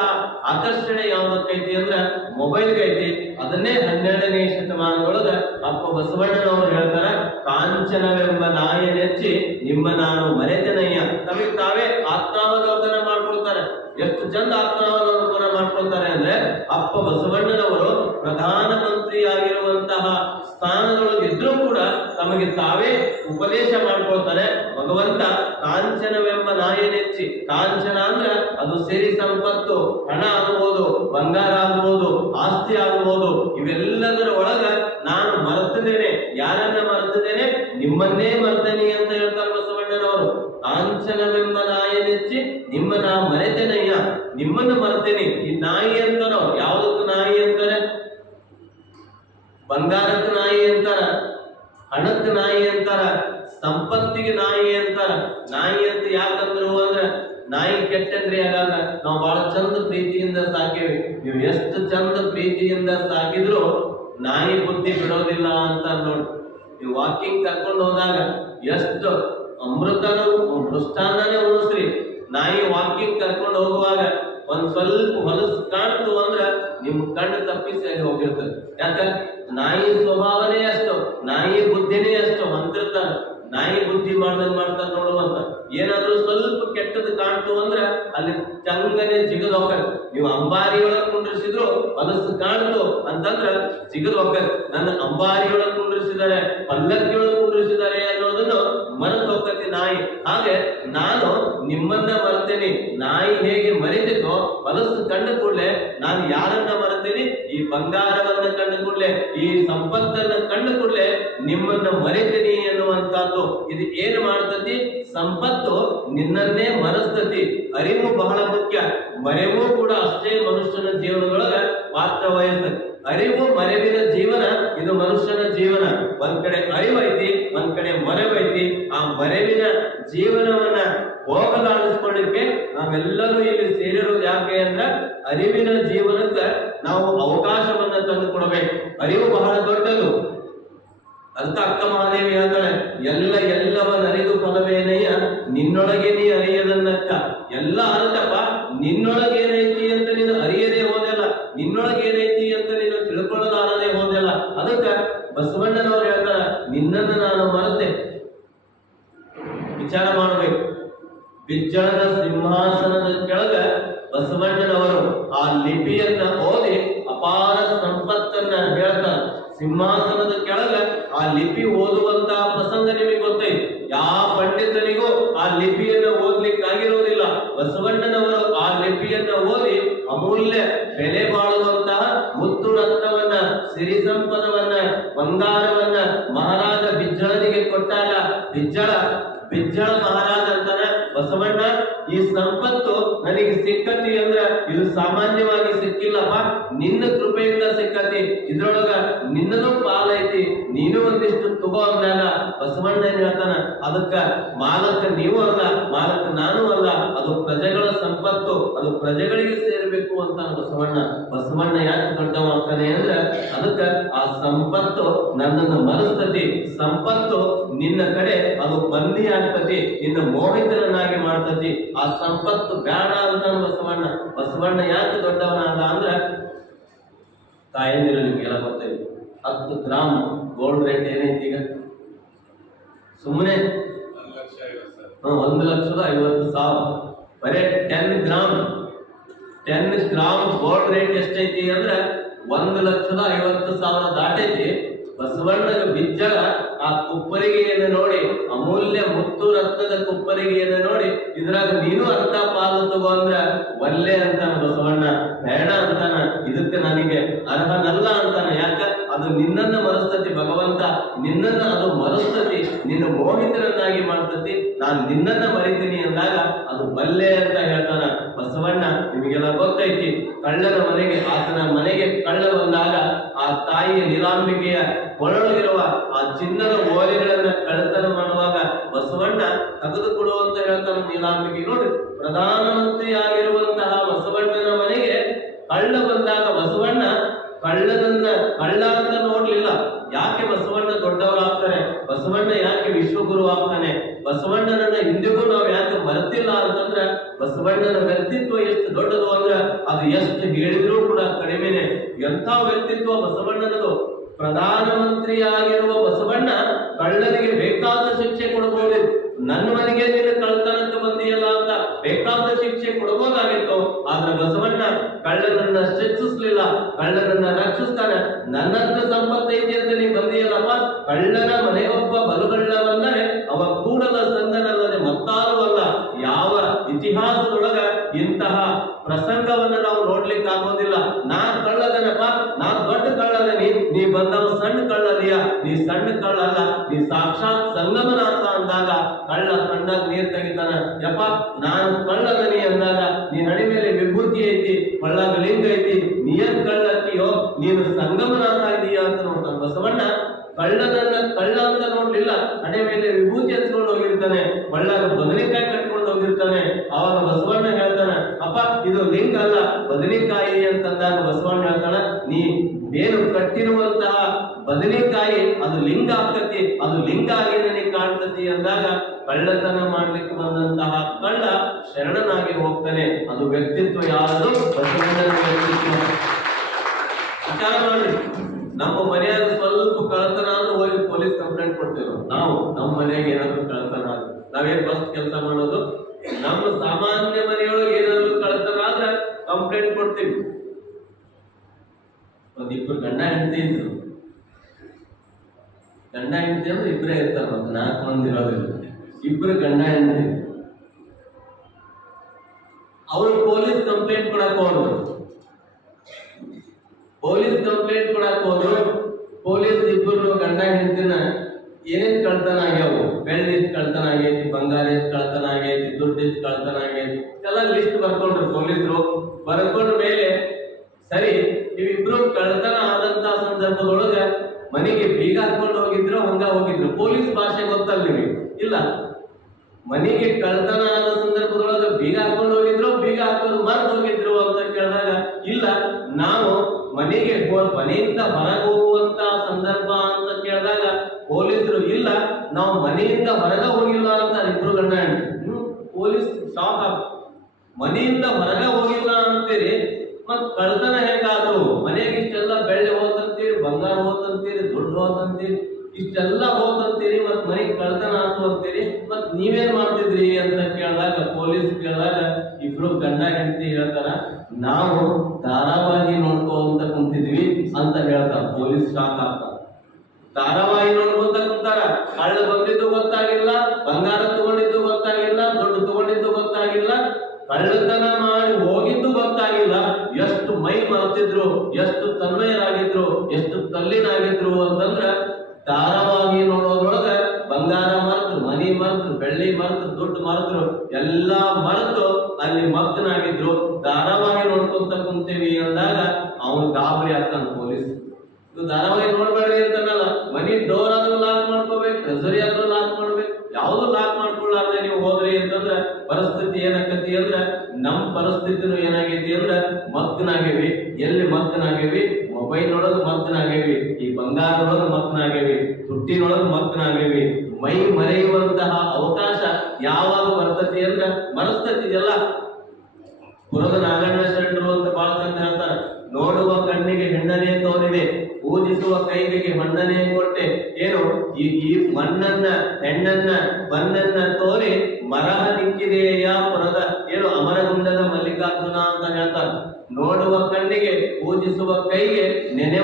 ಆಕರ್ಷಣೆ ಯಾವ್ದಕ್ಕೈತಿ ಅಂದ್ರೆ ಮೊಬೈಲ್ಗೆ ಐತಿ. ಅದನ್ನೇ 12ನೇ ಶತಮಾನದೊಳಗ ಅಪ್ಪ ಬಸವಣ್ಣನವರು ಹೇಳ್ತಾರ, ಕಾಂಚನವೆಂಬ ನಾಯಿ ನೆಚ್ಚಿ ನಿಮ್ಮ ನಾನು ಮರೆತನಯ್ಯ. ತಮಗೆ ತಾವೇ ಆತ್ಮಾವಲೋಕನ ಮಾಡ್ಕೊಳ್ತಾರೆ. ಎಷ್ಟು ಚಂದ ಆತ್ಮಾವಲೋಕನ ಮಾಡ್ಕೊಳ್ತಾರೆ ಅಂದ್ರೆ, ಅಪ್ಪ ಬಸವಣ್ಣನವರು ಪ್ರಧಾನ ಮಂತ್ರಿಯಾಗಿರುವಂತಹ ಸ್ಥಾನದೊಳಗಿದ್ರೂ ಕೂಡ ತಮಗೆ ತಾವೇ ಉಪದೇಶ ಮಾಡ್ಕೊಳ್ತಾರೆ. ಭಗವಂತ ಕಾಂಚನವೆಂಬ ನಾಯಿ ನೆಚ್ಚಿ, ಕಾಂಚನ ಅಂದ್ರೆ ಅದು ಸಿರಿ ಸಂಪತ್ತು, ಹಣ ಆಗಬಹುದು, ಬಂಗಾರ ಆಗಬಹುದು, ಆಸ್ತಿ ಆಗಬಹುದು, ಇವೆಲ್ಲದರ ಒಳಗ ನಾನು ಮರೆತಿದ್ದೇನೆ. ಯಾರನ್ನ ಮರೆತಿದ್ದೇನೆ? ನಿಮ್ಮನ್ನೇ ಮರ್ತೇನೆ ಅಂತ ಹೇಳ್ತಾರೆ ಬಸವಣ್ಣನವರು. ಕಾಂಚನವೆಂಬ ನಾಯಿ ನೆಚ್ಚಿ ನಿಮ್ಮ ನಾ ಮರೆತೇನಯ್ಯ, ನಿಮ್ಮನ್ನ ಮರ್ತೇನೆ. ಈ ನಾಯಿ ಅಂತಾರೋ, ಯಾವುದಕ್ಕೆ ನಾಯಿ ಅಂತಾರೆ? ಬಂಗಾರಕ್ಕೆ ನಾಯಿ ಅಂತಾರ, ಹಣಕ್ಕೆ ನಾಯಿ ಅಂತಾರ, ಸಂಪತ್ತಿಗೆ ನಾಯಿ ಅಂತಾರ. ನಾಯಿ ಅಂತ ಯಾಕಂದ್ರು ಅಂದ್ರೆ, ನಾಯಿ ಕೆಟ್ಟಂದ್ರೆ ಹಾಗಾದ್ರೆ ನಾವು ಬಹಳ ಚಂದ ಪ್ರೀತಿಯಿಂದ ಸಾಕೇವಿ. ನೀವು ಎಷ್ಟು ಚಂದ ಪ್ರೀತಿಯಿಂದ ಸಾಕಿದ್ರು ನಾಯಿ ಬುದ್ಧಿ ಬಿಡೋದಿಲ್ಲ ಅಂತ ನೋಡಿ. ನೀವು ವಾಕಿಂಗ್ ಕರ್ಕೊಂಡು ಹೋದಾಗ ಎಷ್ಟು ಅಮೃತನ ಮೃಷ್ಟಾನ್ನನೇ ಉಣಿಸ್ರಿ, ನಾಯಿ ವಾಕಿಂಗ್ ಕರ್ಕೊಂಡು ಹೋಗುವಾಗ ಒಂದ್ ಸ್ವಲ್ಪ ಹೊಲಸು ಕಾಣ್ತು ಅಂದ್ರ ನಿಮ್ ಕಣ್ಣು ತಪ್ಪಿಸಿ ಹೋಗಿರ್ತದೆ. ಯಾಕ? ನಾಯಿ ಸ್ವಭಾವನೇ ಅಷ್ಟು, ನಾಯಿ ಬುದ್ಧಿನೇ ಅಷ್ಟು ಅಂತಿರ್ತಾನ. ನಾಯಿ ಬುದ್ಧಿ ಮಾಡ್ತಾನೆ ನೋಡುವಂತ. ಏನಾದ್ರೂ ಸ್ವಲ್ಪ ಕೆಟ್ಟದ್ದು ಕಾಣ್ತು ಅಂದ್ರ ಅಲ್ಲಿ ಚಂಗನೆ ಜಿಗದ್ ಹೋಗ್ತಾರೆ. ನೀವು ಅಂಬಾರಿಯೊಳಗೆ ಕುಂಡ್ರಿಸಿದ್ರು ಹೊಲಸು ಕಾಣ್ತು ಅಂತಂದ್ರ ಜಿಗದ್ ಹೋಗ್ತಾರೆ. ನನ್ನ ಅಂಬಾರಿಯೊಳಗೆ ಕುಂಡ್ರಿಸಿದ್ದಾರೆ, ಪಲ್ಲಕ್ಕಿಯೊಳಗೆ ಕುಂಡ್ರಿಸಿದ್ದಾರೆ ಅನ್ನೋದನ್ನು ಮರೆತು ಹೋಗ್ತತಿ ನಾಯಿ. ಹಾಗೆ ನಾನು ನಿಮ್ಮನ್ನ ಮರೆತೇನೆ. ನಾಯಿ ಹೇಗೆ ಮರಿತಿದ್ದೋ ಹೊಲಸು ಕಂಡ ಕೂಡಲೇ ನಾನು ಯಾರನ್ನ ಮರೆತೇನೆ? ಈ ಬಂಗಾರವನ್ನ ಕಂಡ ಕೂಡಲೇ, ಈ ಸಂಪತ್ತನ್ನ ಕಂಡ ಕೂಡಲೇ ನಿಮ್ಮನ್ನ ಮರೆತೇನೆ ಎನ್ನುವಂತಹದ್ದು. ಇದು ಏನು ಮಾಡ್ತತಿ? ಸಂಪತ್ತು ನಿನ್ನನ್ನೇ ಮರೆಸ್ತತಿ. ಅರಿವು ಬಹಳ ಮುಖ್ಯ. ಮರೆವು ಕೂಡ ಅಷ್ಟೇ ಮನುಷ್ಯನ ಜೀವನದೊಳಗ ಪಾತ್ರ ವಹಿಸ್ತದೆ. ಅರಿವು ಮರೆವಿನ ಜೀವನ ಇದು ಮನುಷ್ಯನ ಜೀವನ. ಒಂದ್ ಕಡೆ ಅರಿವೈತಿ, ಒಂದ್ ಕಡೆ ಮರೆವೈತಿ. ಆ ಮರೆವಿನ ಜೀವನವನ್ನ ಹೋಗಲಾಡಿಸ್ಕೊಳ್ಳಿಕ್ಕೆ ನಾವೆಲ್ಲರೂ ಇಲ್ಲಿ ಸೇರಿರೋದು ಯಾಕೆ ಅಂದ್ರೆ, ಅರಿವಿನ ಜೀವನಕ್ಕೆ ನಾವು ಅವಕಾಶವನ್ನ ತಂದು ಕೊಡಬೇಕು. ಅರಿವು ಬಹಳ ದೊಡ್ಡದು. ಅದಕ್ಕೆ ಅಕ್ಕ ಮಹಾದೇವಿ ಹೇಳ್ತಾಳೆ, ಎಲ್ಲವನ್ನರಿದು ಫಲವೇನಯ್ಯ ನಿನ್ನೊಳಗೆ ನೀ ಅರಿಯದನ್ನಕ್ಕ. ಎಲ್ಲ ಅರ್ಥಪ್ಪ, ನಿನ್ನೊಳಗೇನೈತಿ ಅಂತ ನೀನು ಅರಿಯದೇ ಹೋದಲ್ಲ, ನಿನ್ನೊಳಗೇನೈತಿ ಅಂತ ನೀನು ತಿಳ್ಕೊಳ್ಳಲಾರದೆ ಹೋದಲ್ಲ. ಅದಕ್ಕ ಬಸವಣ್ಣನವರು ಹೇಳ್ತಾರ, ನಿನ್ನನ್ನು ನಾನು ಮರೆತೆ. ವಿಚಾರ ಮಾಡಬೇಕು. ಬಿಜ್ಜಳದ ಸಿಂಹಾಸನದ ಕೆಳಗ ಬಸವಣ್ಣನವರು ಆ ಲಿಪಿಯನ್ನ ಓದಿ ಅಪಾರ ಸಂಪತ್ತನ್ನ ಹೇಳ್ತಾರೆ. ಸಿಂಹಾಸನದ ಕೆಳಗ ಆ ಲಿಪಿ ಓದುವಂತ ಪ್ರಸಂಗ ನಿಮಗೆ ಗೊತ್ತೈತಿ. ಯಾವ ಪಂಡಿತನಿಗೂ ಆ ಲಿಪಿಯನ್ನು ಓದ್ಲಿಕ್ಕಾಗಿರುವುದಿಲ್ಲ. ಬಸವಣ್ಣನವರು ಆ ಲಿಪಿಯನ್ನ ಓದಿ ಅಮೂಲ್ಯ ಬೆಲೆ ಬಾಳುವಂತಹ ಮುತ್ತು ರತ್ನವನ್ನ, ಸಿರಿ ಸಂಪದವನ್ನ, ಬಂಗಾರವನ್ನ ಮಹಾರಾಜ ಬಿಜ್ಜಳನಿಗೆ ಕೊಟ್ಟಾಗ ಬಿಜ್ಜಳ ಮಹಾರಾಜ ಅಂತಾನ, ಬಸವಣ್ಣ ಈ ಸಂಪತ್ತು ನನಗೆ ಸಿಕ್ಕತಿ ಅಂದ್ರ ಇದು ಸಾಮಾನ್ಯವಾಗಿ ಸಿಕ್ಕಿಲ್ಲಪ್ಪ, ನಿನ್ನ ಕೃಪೆಯಿಂದ ಸಿಕ್ಕತಿ. ಇದ್ರೊಳಗ ನಿನ್ನದು ಪಾಲೈತಿ, ನೀನು ಒಂದಿಷ್ಟು ತಗೋ ಅಂದಾಗ ಬಸವಣ್ಣ ಏನ್ ಹೇಳ್ತಾನ, ಅದಕ್ಕ ಮಾಲಕ ನೀವು ಅಲ್ಲ, ಮಾಲಕ ನಾನು ಅಲ್ಲ, ಅದು ಪ್ರಜೆಗಳ ಸಂಪತ್ತು, ಅದು ಪ್ರಜೆಗಳಿಗೆ ಸೇರಬೇಕು ಅಂತ ಬಸವಣ್ಣ ಯಾಕೆ ದೊಡ್ಡವ ಅಂತಾನೆ ಅಂದ್ರೆ, ಅದಕ್ಕ ಆ ಸಂಪತ್ತು ನನ್ನನ್ನು ಮರೆಸ್ತತಿ. ಸಂಪತ್ತು ನಿನ್ನ ಕಡೆ ಅದು ಬಂದಿ ಆಗ್ತತಿ, ನಿನ್ನ ಮೋಹಿತರನ್ನಾಗಿ ಮಾಡ್ತತಿ. ಆ ಸಂಪತ್ತು ಬೇಡ ಅಂತ ಬಸವಣ್ಣ ಯಾಕೆ ದೊಡ್ಡವನಾದ ಅಂದ್ರೆ, ತಾಯಂದಿರು ನಿಮ್ಗೆಲ್ಲ ಗೊತ್ತೈತಿ, 10 ಗ್ರಾಮ್ ಗೋಲ್ಡ್ ರೇಟ್ ಏನೈತಿ ಈಗ? ಸುಮ್ಮನೆ 1,50,000. ಬರೇ 10 ಗ್ರಾಮ್ ಗೋಲ್ಡ್ ರೇಟ್ ಎಷ್ಟೈತಿ ಅಂದ್ರೆ 1,50,000 ದಾಟೈತಿ. ಬಸವಣ್ಣಗ ಬಿಜ್ಜಳ ಆ ಕುಪ್ಪರಿಗೆಯನ್ನು ನೋಡಿ, ಅಮೂಲ್ಯ ಮುತ್ತು ರತ್ನದ ಕುಪ್ಪರಿಗೆಯನ್ನು ನೋಡಿ, ಇದ್ರಾಗ ನೀನು ಅರ್ಧ ಪಾಲು ತಗೋ ಅಂದ್ರ ಒಲ್ಲೆ ಅಂತಾನ ಬಸವಣ್ಣ, ಬೇಡ ಅಂತಾನ, ಇದಕ್ಕೆ ನನಗೆ ಅರ್ಹನಲ್ಲ ಅಂತಾನ. ಯಾಕ? ಅದು ನಿನ್ನನ್ನ ಮನಸ್ತತಿ ಭಗವಂತ, ನಿನ್ನನ್ನ ಅದು ಮನಸ್ತತಿ, ನಿನ್ನ ಮೋಹಿತರನ್ನಾಗಿ ಮಾಡ್ತತಿ, ನಾನು ನಿನ್ನನ್ನ ಮರಿತೀನಿ ಅಂದಾಗ ಅದು ಬಲ್ಲೆ ಅಂತ ಹೇಳ್ತಾನ ಬಸವಣ್ಣ. ನಿಮಗೆಲ್ಲ ಗೊತ್ತೈತಿ, ಕಳ್ಳನ ಮನೆಗೆ, ಆತನ ಮನೆಗೆ ಕಳ್ಳ ಬಂದಾಗ ಆ ತಾಯಿಯ ನೀಲಾಂಬಿಕೆಯ ಕೊರಳಗಿರುವ ಆ ಚಿನ್ನದ ಓಲೆಗಳನ್ನ ಕಳ್ಳತನ ಮಾಡುವಾಗ ಬಸವಣ್ಣ ತೆಗೆದುಕೊಡು ಅಂತ ಹೇಳ್ತಾನೆ ನೀಲಾಂಬಿಕೆ. ನೋಡಿ, ಪ್ರಧಾನಮಂತ್ರಿ ಆಗಿರುವಂತಹ ಬಸವಣ್ಣನ ಮನೆಗೆ ಕಳ್ಳ ಬಂದಾಗ ಬಸವಣ್ಣ ಕಳ್ಳ ಅಂತ ನೋಡ್ಲಿಲ್ಲ. ಯಾಕೆ ಬಸವಣ್ಣ ದೊಡ್ಡವರಾಗ್ತಾನೆ, ಬಸವಣ್ಣ ಯಾಕೆ ವಿಶ್ವಗುರು ಆಗ್ತಾನೆ, ಬಸವಣ್ಣನನ್ನ ಇಂದಿಗೂ ನಾವು ಯಾಕೆ ಮರೆತಿಲ್ಲ ಅಂತಂದ್ರ ಬಸವಣ್ಣನ ವ್ಯಕ್ತಿತ್ವ ಎಷ್ಟು ದೊಡ್ಡದು ಅಂದ್ರ ಅದು ಎಷ್ಟು ಹೇಳಿದ್ರೂ ಕೂಡ ಕಡಿಮೆನೆ. ಎಂಥ ವ್ಯಕ್ತಿತ್ವ ಬಸವಣ್ಣನದು. ಪ್ರಧಾನಮಂತ್ರಿ ಆಗಿರುವ ಬಸವಣ್ಣ ಕಳ್ಳನಿಗೆ ಬೇಕಾದ ಶಿಕ್ಷೆ ಕೊಡಬಹುದಿತ್ತು. ನನ್ನ ಮನೆಗೆ ನೀನು ಕಳ್ಳತನಕ್ಕೆ ಬಂದಿಯಲ್ಲ ಅಂತ ಬೇಕಾದ ಶಿಕ್ಷೆ ಕೊಡಬಹುದಾಗಿತ್ತು. ಆದ್ರೆ ಬಸವಣ್ಣ ಕಳ್ಳನನ್ನ ಶಿಕ್ಷಿಸ್ಲಿಲ್ಲ, ಕಳ್ಳನನ್ನ ರಕ್ಷಿಸ್ತಾನೆ. ನನ್ನ ಹತ್ರ ಸಂಪತ್ತೈತಿ ಅಂತ ನೀ ಬಂದಿಯಲ್ಲಪ್ಪ, ಕಳ್ಳನ ಮನೆಗೊಬ್ಬ ಬಲುಗಳ್ಳ ಬಂದರೆ ಅವ ಕೂಡಲ ಸಂಗನಲ್ಲದೆ ಮತ್ತಾರು ಅಲ್ಲ. ಯಾವ ಇತಿಹಾಸದೊಳಗ ಇಂತಹ ಪ್ರಸಂಗವನ್ನು ನಾವು ನೋಡ್ಲಿಕ್ಕೆ ಆಗೋದಿಲ್ಲ. ನಾನ್ ಕಳ್ಳದನಪ್ಪ, ನಾನ್ ದೊಡ್ಡ ಕಳ್ಳದನಿ, ನೀ ಬಂದವ ಸಣ್ಣ ಕಳ್ಳದಿಯ, ನೀ ಸಣ್ಣ ಕಳ್ಳಲ್ಲ, ನೀ ಸಾಕ್ಷಾತ್ ಸಂಗಮನಾಥ ಅಂದಾಗ ಕಳ್ಳ ಕಣ್ಣಾಗ ನೀರ್ ತೆಗಿತಾನ. ಯಪ್ಪ ನಾನು ಕಳ್ಳದನಿ ಅಂದಾಗ ನೀ ನಡಿ ಮೇಲೆ ವಿಭೂತಿ ಐತಿ, ಕಳ್ಳಾಗ ಲಿಂಗ ಐತಿ, ನೀನ್ ಕಳ್ಳಕ್ಕಿಯೋ, ನೀನು ಸಂಗಮನಾಥ ಇದೀಯ ಅಂತ ನೋಡ್ತಾನೆ ಬಸವಣ್ಣ. ಕಳ್ಳನನ್ನ ಕಳ್ಳ ಅಂತ ನೋಡ್ಲಿಲ್ಲ, ಹಣೆ ಮೇಲೆ ವಿಭೂತಿ ಹಚ್ಕೊಂಡು ಹೋಗಿರ್ತಾನೆ, ಕಳ್ಳಾಗ ಬದನೆಕಾಯಿ ಕಟ್ಕೊಂಡು ಹೋಗಿರ್ತಾನೆ. ಅವಾಗ ಬಸವಣ್ಣ ಹೇಳ್ತಾನ, ಅಪ್ಪ ಇದು ಲಿಂಗ ಅಲ್ಲ ಬದನೆಕಾಯಿ ಅಂತಂದಾಗ ಬಸವಣ್ಣ ಹೇಳ್ತಾನ, ನೀ ಏನು ಕಟ್ಟಿರುವಂತಹ ಬದನೆಕಾಯಿ ಅದು ಲಿಂಗ ಆಗ್ತತಿ, ಅದು ಲಿಂಗ ಆಗಿ ನನಗೆ ಕಾಣ್ತತಿ ಅಂದಾಗ ಕಳ್ಳತನ ಮಾಡ್ಲಿಕ್ಕೆ ಬಂದಂತಹ ಕಳ್ಳ ಶರಣನಾಗಿ ಹೋಗ್ತಾನೆ. ಅದು ವ್ಯಕ್ತಿತ್ವ ಯಾವುದು? ಬಸವಣ್ಣನ ವ್ಯಕ್ತಿತ್ವ. ವಿಚಾರ ಮಾಡಿ, ನಮ್ಮ ಮನೆಯಾಗ ಸ್ವಲ್ಪ ಕಳ್ಳತನ ಆದ್ರೂ ಹೋಗಿ ಪೊಲೀಸ್ ಕಂಪ್ಲೇಂಟ್ ಕೊಡ್ತೇವೆ ನಾವು. ನಮ್ಮ ಮನೆಯಾಗ ಏನಾದ್ರು ಕಳ್ಳತನ ಆದ್ರೆ ನಾವೇನ್ ಫಸ್ಟ್ ಕೆಲಸ ಮಾಡೋದು, ನಮ್ಮ ಸಾಮಾನ್ಯ ಮನೆಯೊಳಗೆ ಏನಾದ್ರು ಕಳ್ಳತನ ಆದ್ರೆ ಕಂಪ್ಲೇಂಟ್ ಕೊಡ್ತೀವಿ. ಒಂದಿಬ್ರು ಗಂಡ ಹೆಂಡತಿ ಇದ್ರು, ಗಂಡ ಹೆಂಡತಿ ಅಂದ್ರೆ ಇಬ್ಬರೇ ಇರ್ತಾರ, ಮತ್ತೆ 4 ಮಂದಿ ಇರೋದಿಲ್ಲ. ಇಬ್ರು ಗಂಡ ಹೆಂಡತಿ, ಅವ್ರು ಪೊಲೀಸ್ ಕಂಪ್ಲೇಂಟ್ ಕೊಡಕ್ ಹೋದ್ರು. ಪೊಲೀಸ್ ಕಂಪ್ಲೇಂಟ್ ಕೊಡಕ್ ಹೋದ್ರು. ಪೊಲೀಸ್ ಇಬ್ಬರು ಗಂಡ ಹೆಂಡತಿನ ಏನೇನ್ ಕಳ್ತನ ಆಗ್ಯಾವು, ಬೆಳ್ಳಿ ಎಷ್ಟು ಕಳ್ತನ ಆಗೈತಿ, ಬಂಗಾರ ಎಷ್ಟು ಕಳ್ತನ ಆಗೈತಿ, ದುಡ್ಡು ಎಷ್ಟು ಕಳ್ತನ ಆಗೈತಿ, ಎಲ್ಲ ಲಿಸ್ಟ್ ಬರ್ಕೊಂಡ್ರು ಪೊಲೀಸರು. ಬರ್ಕೊಂಡ ಮೇಲೆ ಸರಿ ಇವಿಬ್ರು ಕಳ್ತನ ಆದಂತ ಸಂದರ್ಭದೊಳಗ ಮನೆಗೆ ಬೀಗ ಹಾಕೊಂಡು ಹೋಗಿದ್ರು, ಹಂಗ ಹೋಗಿದ್ರು. ಪೊಲೀಸ್ ಭಾಷೆ ಗೊತ್ತಲ್ಲ ನಿಮಗೆ? ಇಲ್ಲ. ಮನೆಗೆ ಕಳ್ತನ ಆದ ಸಂದರ್ಭದೊಳಗ ಬೀಗ ಹಾಕೊಂಡು ಹೋಗಿದ್ರು, ಬೀಗ ಹಾಕೋದು ಮರ್ತು ಹೋಗಿದ್ರು ಅಂತ ಕೇಳಿದಾಗ ಇಲ್ಲ ನಾವು ಮನೆಯಿಂದ ಹೊರಗೆ ಹೋಗುವಂತ ಸಂದರ್ಭ ಅಂತ ಕೇಳಿದಾಗ ಪೊಲೀಸರು ಇಲ್ಲ ನಾವು ಮನೆಯಿಂದ ಹೊರಗೆ ಹೋಗಿಲ್ಲ ಅಂತ ಇಬ್ರು ಗಂಡ ಹೆಂಡತಿ. ಪೊಲೀಸ್ ಶಾಕ್ ಆಗ, ಮನೆಯಿಂದ ಹೊರಗೆ ಹೋಗಿಲ್ಲ ಅಂತೀರಿ, ಮತ್ ಕಳ್ತನ ಹೇಗಾದ್ರು? ಮನೆಗೆ ಇಷ್ಟೆಲ್ಲ ಬೆಳ್ಳಿ ಹೋತಂತೀರಿ, ಬಂಗಾರ ಹೋತಂತೀರಿ, ದುಡ್ಡು ಹೋತಂತೀರಿ, ಇಷ್ಟೆಲ್ಲ ಹೋತಂತೀರಿ, ಮತ್ ಮನೆಗೆ ಕಳ್ತನ ಆತು ಅಂತೀರಿ, ಮತ್ ನೀವೇನ್ ಮಾಡ್ತಿದ್ರಿ ಅಂತ ಕೇಳಿದಾಗ ಪೊಲೀಸ್ ಕೇಳಿದಾಗ ಇಬ್ರು ಗಂಡ ಹೆಂಡತಿ ಹೇಳ್ತಾರ, ನಾವು ಧಾರಾವಾಹಿ ನೋಡ್ಕೊಂತ ಕುಂತಿದ್ವಿ ಅಂತ ಹೇಳ್ತಾರ. ಪೊಲೀಸ್ ಶಾಕ್ ಆಗ್ತಾರ. ಧಾರಾವಾಹಿ ನೋಡ್ಕೊಂತ ಕುಂತಾರ, ಕಳ್ಳ ಬಂದಿದ್ದು ಗೊತ್ತಾಗಿಲ್ಲ, ಬಂಗಾರ ತಗೊಂಡಿದ್ದು ಗೊತ್ತಾಗಿಲ್ಲ, ದುಡ್ಡು ತಗೊಂಡಿದ್ದು ಗೊತ್ತಾಗಿಲ್ಲ, ಕಳ್ಳತನ ಮಾಡಿ ಹೋಗಿದ್ದು ಗೊತ್ತಾಗಿಲ್ಲ. ಎಷ್ಟು ಮೈ ಮರೆತಿದ್ರು, ಎಷ್ಟು ತನ್ಮಯರಾಗಿದ್ರು, ಎಷ್ಟು ತಲ್ಲಿನಾಗಿದ್ರು ಅಂತಂದ್ರ ಧಾರಾವಾಹಿ ನೋಡೋದ್ರೊಳಗ ಬಂಗಾರ ಮರೆತರು, ಮನಿ ಮರೆತರು, ಬೆಳ್ಳಿ ಮರೆತರು, ದುಡ್ಡು ಮರೆತರು, ಎಲ್ಲಾ ಮರೆತು ಅಲ್ಲಿ ಮಗ್ನಾಗಿದ್ರು. ಧಾರಾವಾಹಿ ನೋಡ್ಕೊಂತ ಕುಂತೀವಿ ಅಂದಾಗ ಅವನು ಗಾಬರಿ ಆಗ್ತಾನ ಪೊಲೀಸ್. ಇದು ಧಾರಾವಾಹಿ ನೋಡ್ಬೇಡ್ರಿ ಅಂತನಲ್ಲ, ಮನಿ ಡೋರ್ ಆದ್ರೂ ಲಾಕ್ ಮಾಡ್ಕೋಬೇಕು, ಟ್ರೆಸರಿ ಆದ್ರೂ ಲಾಕ್ ಮಾಡ್ಬೇಕು, ಯಾವ್ದು ಲಾಕ್ ಮಾಡ್ಕೊಳ್ಳಾರ್ದೆ ನೀವು ಹೋದ್ರಿ ಅಂತಂದ್ರ ಪರಿಸ್ಥಿತಿ ಏನಾಗತಿ ಅಂದ್ರ ನಮ್ ಪರಿಸ್ಥಿತಿನೂ ಏನಾಗೈತಿ ಅಂದ್ರ ಮಗ್ನಾಗೇವಿ. ಎಲ್ಲಿ ಮಗ್ನಾಗೇವಿ? ಮೊಬೈಲ್ ಒಳಗ ಮಗ್ನಾಗೇವಿ, ಈ ಬಂಗಾರದೊಳಗ ಮಗ್ನಾಗೇವಿ, ದುಡ್ಡಿನೊಳಗ ಮಗ್ನಾಗೇವಿ. ಮೈ ಮರೆಯುವಂತಹ ಅವಕಾಶ ಯಾವಾಗ ಬರ್ತತಿ ಅಂದ್ರ ಮನಸ್ಥಿತಿ ಎಲ್ಲ. ಪುರದ ನಾಗಣ್ಣ ಶರಣರು ಅಂತ ಬಹಳ ಚಂದ ಹೇಳ್ತಾರ, ನೋಡುವ ಕಣ್ಣಿಗೆ ಹೆಣ್ಣನೆ ತೋರಿದೆ, ಪೂಜಿಸುವ ಕೈಗೆ ಮಣ್ಣನೆ ಕೊಟ್ಟೆ. ಏನು ಈ ಮಣ್ಣನ್ನ, ಹೆಣ್ಣನ್ನ, ಬಣ್ಣನ್ನ ತೋರಿ ಮರಹ ನಿಕ್ಕಿದೆಯ ಪುರದ, ಏನು ಅಮರಗುಂಡದ ಮಲ್ಲಿಕಾರ್ಜುನ ಅಂತ ಹೇಳ್ತಾರ. ನೋಡುವ ಕಣ್ಣಿಗೆ, ಪೂಜಿಸುವ ಕೈಗೆ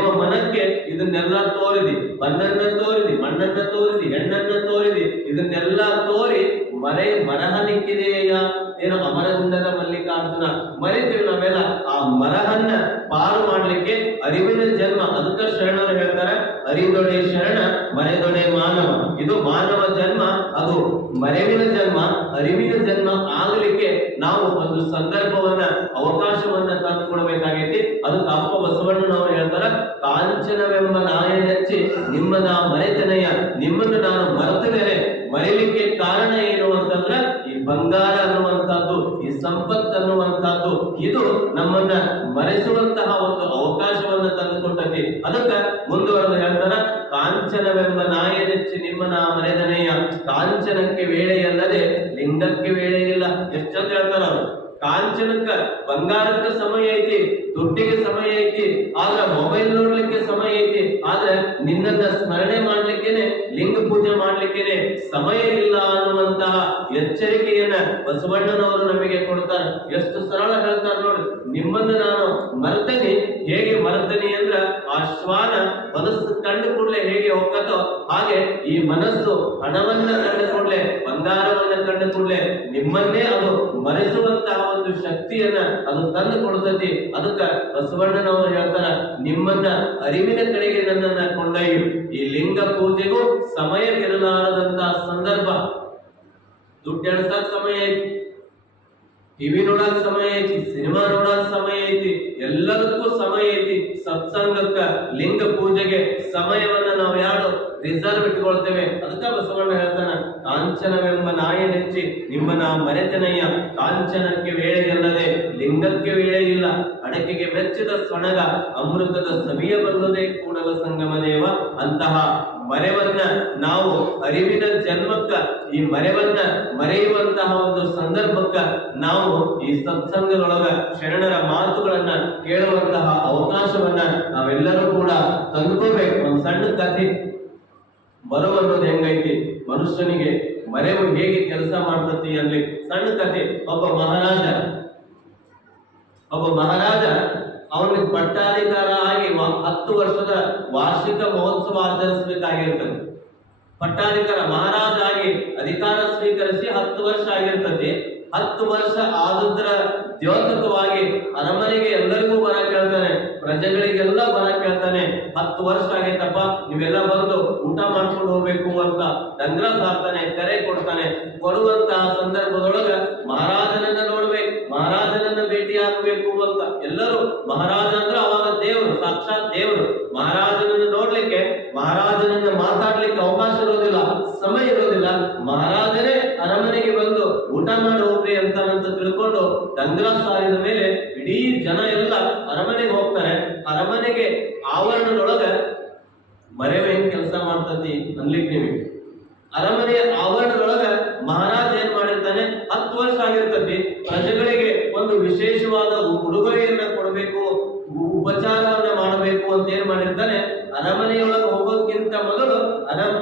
ದೇವ ಮನಕ್ಕೆ ಇದನ್ನೆಲ್ಲ ತೋರಿದಿ, ಮಣ್ಣನ್ನ ತೋರಿದಿ, ಮಣ್ಣನ್ನ ತೋರಿದಿ, ಹೆಣ್ಣನ್ನ ತೋರಿದಿ, ಇದನ್ನೆಲ್ಲ ತೋರಿ ಮರಹನಿಕ್ಕಿದೆಯ ಏನು ಅಮರಗುಂಡದ ಮಲ್ಲಿಕಾರ್ಜುನ ಮರಿತೀವಿ ನಾವೆಲ್ಲ. ಆ ಮರಹನ್ನ ಪಾರು ಮಾಡ್ಲಿಕ್ಕೆ ಅರಿವಿನ ಜನ್ಮ. ಅದಕ್ಕೆ ಶರಣರು ಹೇಳ್ತಾರೆ, ಅರಿದೊಡೆ ಶರಣ ಮರೆದೊಡೆ ಮಾನವ. ಇದು ಮಾನವ ಜನ್ಮ, ಅದು ಮರೆವಿನ ಜನ್ಮ, ಅರಿವಿನ ಜನ್ಮ ಆಗಲಿಕ್ಕೆ ನಾವು ಒಂದು ಸಂದರ್ಭವನ್ನ, ಅವಕಾಶವನ್ನ ತಂದು ಕೊಡಬೇಕಾಗೈತಿ. ಅದಕ್ಕೆ ಅಪ್ಪ ಬಸವಣ್ಣನವರು ಹೇಳ್ತಾರ, ಕಾಂಚನವೆಂಬ ನಾಯ ನೆಚ್ಚಿ ನಿಮ್ಮನ್ನ ಮರೆತನೆಯ, ನಿಮ್ಮನ್ನು ನಾನು ಮರೆತಿದ್ದೇನೆ. ಮರೆಯಲಿಕ್ಕೆ ಕಾರಣ ಏನು ಅಂತಂದ್ರೆ ಈ ಬಂಗಾರ ಅನ್ನುವಂಥದ್ದು, ಈ ಸಂಪತ್ತು ಅನ್ನುವಂಥದ್ದು, ಇದು ನಮ್ಮನ್ನ ಮರೆಸುವಂತಹ ಒಂದು ಅವಕಾಶವನ್ನ ತಂದುಕೊಟ್ಟತಿ. ಅದಕ್ಕೆ ಮುಂದುವರೆದು ಹೇಳ್ತಾರ, ಕಾಂಚನವೆಂಬ ನಾಯ ನೆಚ್ಚಿ ನಿಮ್ಮನ ಮರೆದನೆಯ, ಕಾಂಚನಕ್ಕೆ ವೇಳೆಯಲ್ಲದೆ ಲಿಂಗಕ್ಕೆ ವೇಳೆ ಇಲ್ಲ. ಎಷ್ಟಂತ ಹೇಳ್ತಾರ ಅವರು. ಕಾಂಚನಕ್ಕ ಬಂಗಾರಕ್ಕೆ ಸಮಯ ಐತಿ, ದುಡ್ಡಿಗೆ ಸಮಯ ಐತಿ, ಆದ್ರೆ ಮೊಬೈಲ್ ನೋಡ್ಲಿಕ್ಕೆ ಸಮಯ ಐತಿ, ಆದ್ರೆ ನಿನ್ನನ್ನ ಸ್ಮರಣೆ ಮಾಡ್ಲಿಕ್ಕೇನೆ, ಲಿಂಗ ಪೂಜೆ ಮಾಡ್ಲಿಕ್ಕೇನೆ ಸಮಯ ಇಲ್ಲ ಅನ್ನುವಂತಹ ಎಚ್ಚರಿಕೆಯನ್ನ ಬಸವಣ್ಣನವರು ನಮಗೆ ಕೊಡ್ತಾರೆ. ಎಷ್ಟು ಸರಳ ಹೇಳ್ತಾರೆ ನೋಡಿ. ನಿಮ್ಮನ್ನು ನಾನು ಮರ್ತೇನೆ. ಹೇಗೆ ಮರ್ತೇನೆ ಅಂದ್ರ, ಆ ಶ್ವಾನ ಮನಸ್ಸು ಕಂಡು ಕೂಡಲೇ ಹೇಗೆ ಹೋಗತ್ತೋ ಹಾಗೆ ಈ ಮನಸ್ಸು ಹಣವನ್ನ ಕಂಡು ಕೂಡಲೇ, ಬಂಗಾರವನ್ನ ಕಂಡು ಕೂಡಲೇ ನಿಮ್ಮನ್ನೇ ಅದು ಮರೆಸುವಂತಹ ಒಂದು ಶಕ್ತಿಯನ್ನ ಅದು ತಂದು ಕೊಡ್ತತಿ. ಅದಕ್ಕ ಬಸವಣ್ಣನವರು ಹೇಳ್ತಾರ, ನಿಮ್ಮನ್ನ ಅರಿವಿನ ಕಡೆಗೆ ನನ್ನನ್ನ ಕೊಂಡೊಯ್ಯು. ಈ ಲಿಂಗ ಪೂಜೆಗೂ ಸಮಯವಿರಲಾರದಂತಹ ಸಂದರ್ಭ. ದುಡ್ಡು ಎಣಸಾಕ ಸಮಯ ಐತಿ, ಟಿವಿ ನೋಡಕ್ ಸಮಯ ಐತಿ, ಸಿನಿಮಾ ನೋಡಕ್ ಸಮಯ ಐತಿ, ಎಲ್ಲದಕ್ಕೂ ಸಮಯ ಐತಿ. ಸತ್ಸಂಗಕ್ಕ, ಲಿಂಗ ಪೂಜೆಗೆ ಸಮಯವನ್ನ ನಾವು ಯಾರು ರಿಸರ್ವ್ ಇಟ್ಕೊಳ್ತೇವೆ. ಅದಕ್ಕ ಬಸವಣ್ಣ ಹೇಳ್ತಾನ, ಕಾಂಚನವೆಂಬ ನಾಯ ನೆಚ್ಚಿ ನಿಮ್ಮನ ಮರೆತನಯ್ಯ, ಕಾಂಚನಕ್ಕೆ ವೇಳೆಯಲ್ಲದೆ ಲಿಂಗಕ್ಕೆ ವೇಳೆ ಇಲ್ಲ. ಅಡಕೆಗೆ ಮೆಚ್ಚಿದ ಸೊಣಗ ಅಮೃತದ ಸವಿಯ ಬಲ್ಲದೆ ಕೂಡಲ ಸಂಗಮ ದೇವ. ಅಂತಹ ಮರೆವನ್ನ ನಾವು ಅರಿವಿನ ಜನ್ಮಕ್ಕ, ಈ ಮರೆವನ್ನ ಮರೆಯುವಂತಹ ಒಂದು ಸಂದರ್ಭಕ್ಕ ನಾವು ಈ ಸತ್ಸಂಗದೊಳಗ ಶರಣರ ಮಾತುಗಳನ್ನ ಕೇಳುವಂತಹ ಅವಕಾಶವನ್ನ ನಾವೆಲ್ಲರೂ ಕೂಡ ತಂದುಕೋಬೇಕು. ಒಂದು ಸಣ್ಣ ಕಥೆ. ಮರವು ಅನ್ನೋದು ಹೆಂಗೈತಿ, ಮನುಷ್ಯನಿಗೆ ಮರೆವು ಹೇಗೆ ಕೆಲಸ ಮಾಡ್ತತಿ ಅಲ್ಲಿ ಸಣ್ಣ ಕಥೆ. ಒಬ್ಬ ಮಹಾರಾಜ ಅವನಿಗೆ ಪಟ್ಟಾಧಿಕಾರ ಆಗಿ 10 ವರ್ಷದ ವಾರ್ಷಿಕ ಮಹೋತ್ಸವ ಆಚರಿಸಬೇಕಾಗಿರ್ತದೆ. ಪಟ್ಟಾಧಿಕಾರ ಮಹಾರಾಜ ಆಗಿ ಅಧಿಕಾರ ಸ್ವೀಕರಿಸಿ 10 ವರ್ಷ ಆಗಿರ್ತದೆ. 10 ವರ್ಷ ಆದದ್ರ ದ್ಯೋತಕವಾಗಿ ಅರಮನೆಗೆ ಎಲ್ಲರಿಗೂ ಬರ ಕೇಳ್ತಾನೆ, ಪ್ರಜೆಗಳಿಗೆಲ್ಲ ಬರ ಕೇಳ್ತಾನೆ. 10 ವರ್ಷ ಆಗೈತಪ್ಪ, ನೀವೆಲ್ಲ ಬಂದು ಊಟ ಮಾಡ್ಕೊಂಡು ಹೋಗ್ಬೇಕು ಅಂತ ಡಂಗ್ರ ಸಾಕ್ತಾನೆ, ಕರೆ ಕೊಡ್ತಾನೆ. ಕೊಡುವಂತಹ ಸಂದರ್ಭದೊಳಗ ಮಹಾರಾಜನನ್ನ ನೋಡ್ಬೇಕು, ಮಹಾರಾಜನನ್ನ ಭೇಟಿ ಆಗಬೇಕು ಅಂತ ಎಲ್ಲರೂ. ಮಹಾರಾಜ ಅಂದ್ರೆ ಅವಾಗ ದೇವರು, ಸಾಕ್ಷಾತ್ ದೇವರು. ಮಹಾರಾಜನನ್ನ ನೋಡ್ಲಿಕ್ಕೆ, ಮಹಾರಾಜನನ್ನ ಮಾತಾಡ್ಲಿಕ್ಕೆ ಅವಕಾಶ ಇರೋದಿಲ್ಲ, ಸಮಯ ಇರೋದಿಲ್ಲ. ಮಹಾರಾಜನೇ ಅರಮನೆಗೆ ಬಂದು ಊಟ ಮಾಡಿ ಹೋಗ್ರಿ ಅಂತ ತಿಳ್ಕೊಂಡು ಡಂಗ್ರ ಸಾರಿದ ಮೇಲೆ ಇಡೀ ಜನ ಎಲ್ಲ ಅರಮನೆಗೆ ಹೋಗ್ತಾರೆ. ಅರಮನೆಗೆ ಆವರಣದೊಳಗ ಮರೆವೆ ಹೆಂಗ್ ಕೆಲಸ ಮಾಡ್ತತಿ ಅನ್ಲಿಕ್ಕೆ ನಿಮಗೆ. ಅರಮನೆಯ ಆವರಣದೊಳಗ ಮಹಾರಾಜ ಏನ್ ಮಾಡಿರ್ತಾನೆ, 10 ವರ್ಷ ಆಗಿರ್ತತಿ. ಪ್ರಜೆಗಳಿಗೆ ಒಂದು ವಿಶೇಷವಾದ ಉಡುಗೊರೆಯನ್ನ ಕೊಡಬೇಕು, ಉಪಚಾರವನ್ನ ಮಾಡಬೇಕು ಅಂತ ಏನ್ ಮಾಡಿರ್ತಾನೆ, ಅರಮನೆಯೊಳಗೆ ಹೋಗೋದಕ್ಕಿಂತ ಮೊದಲು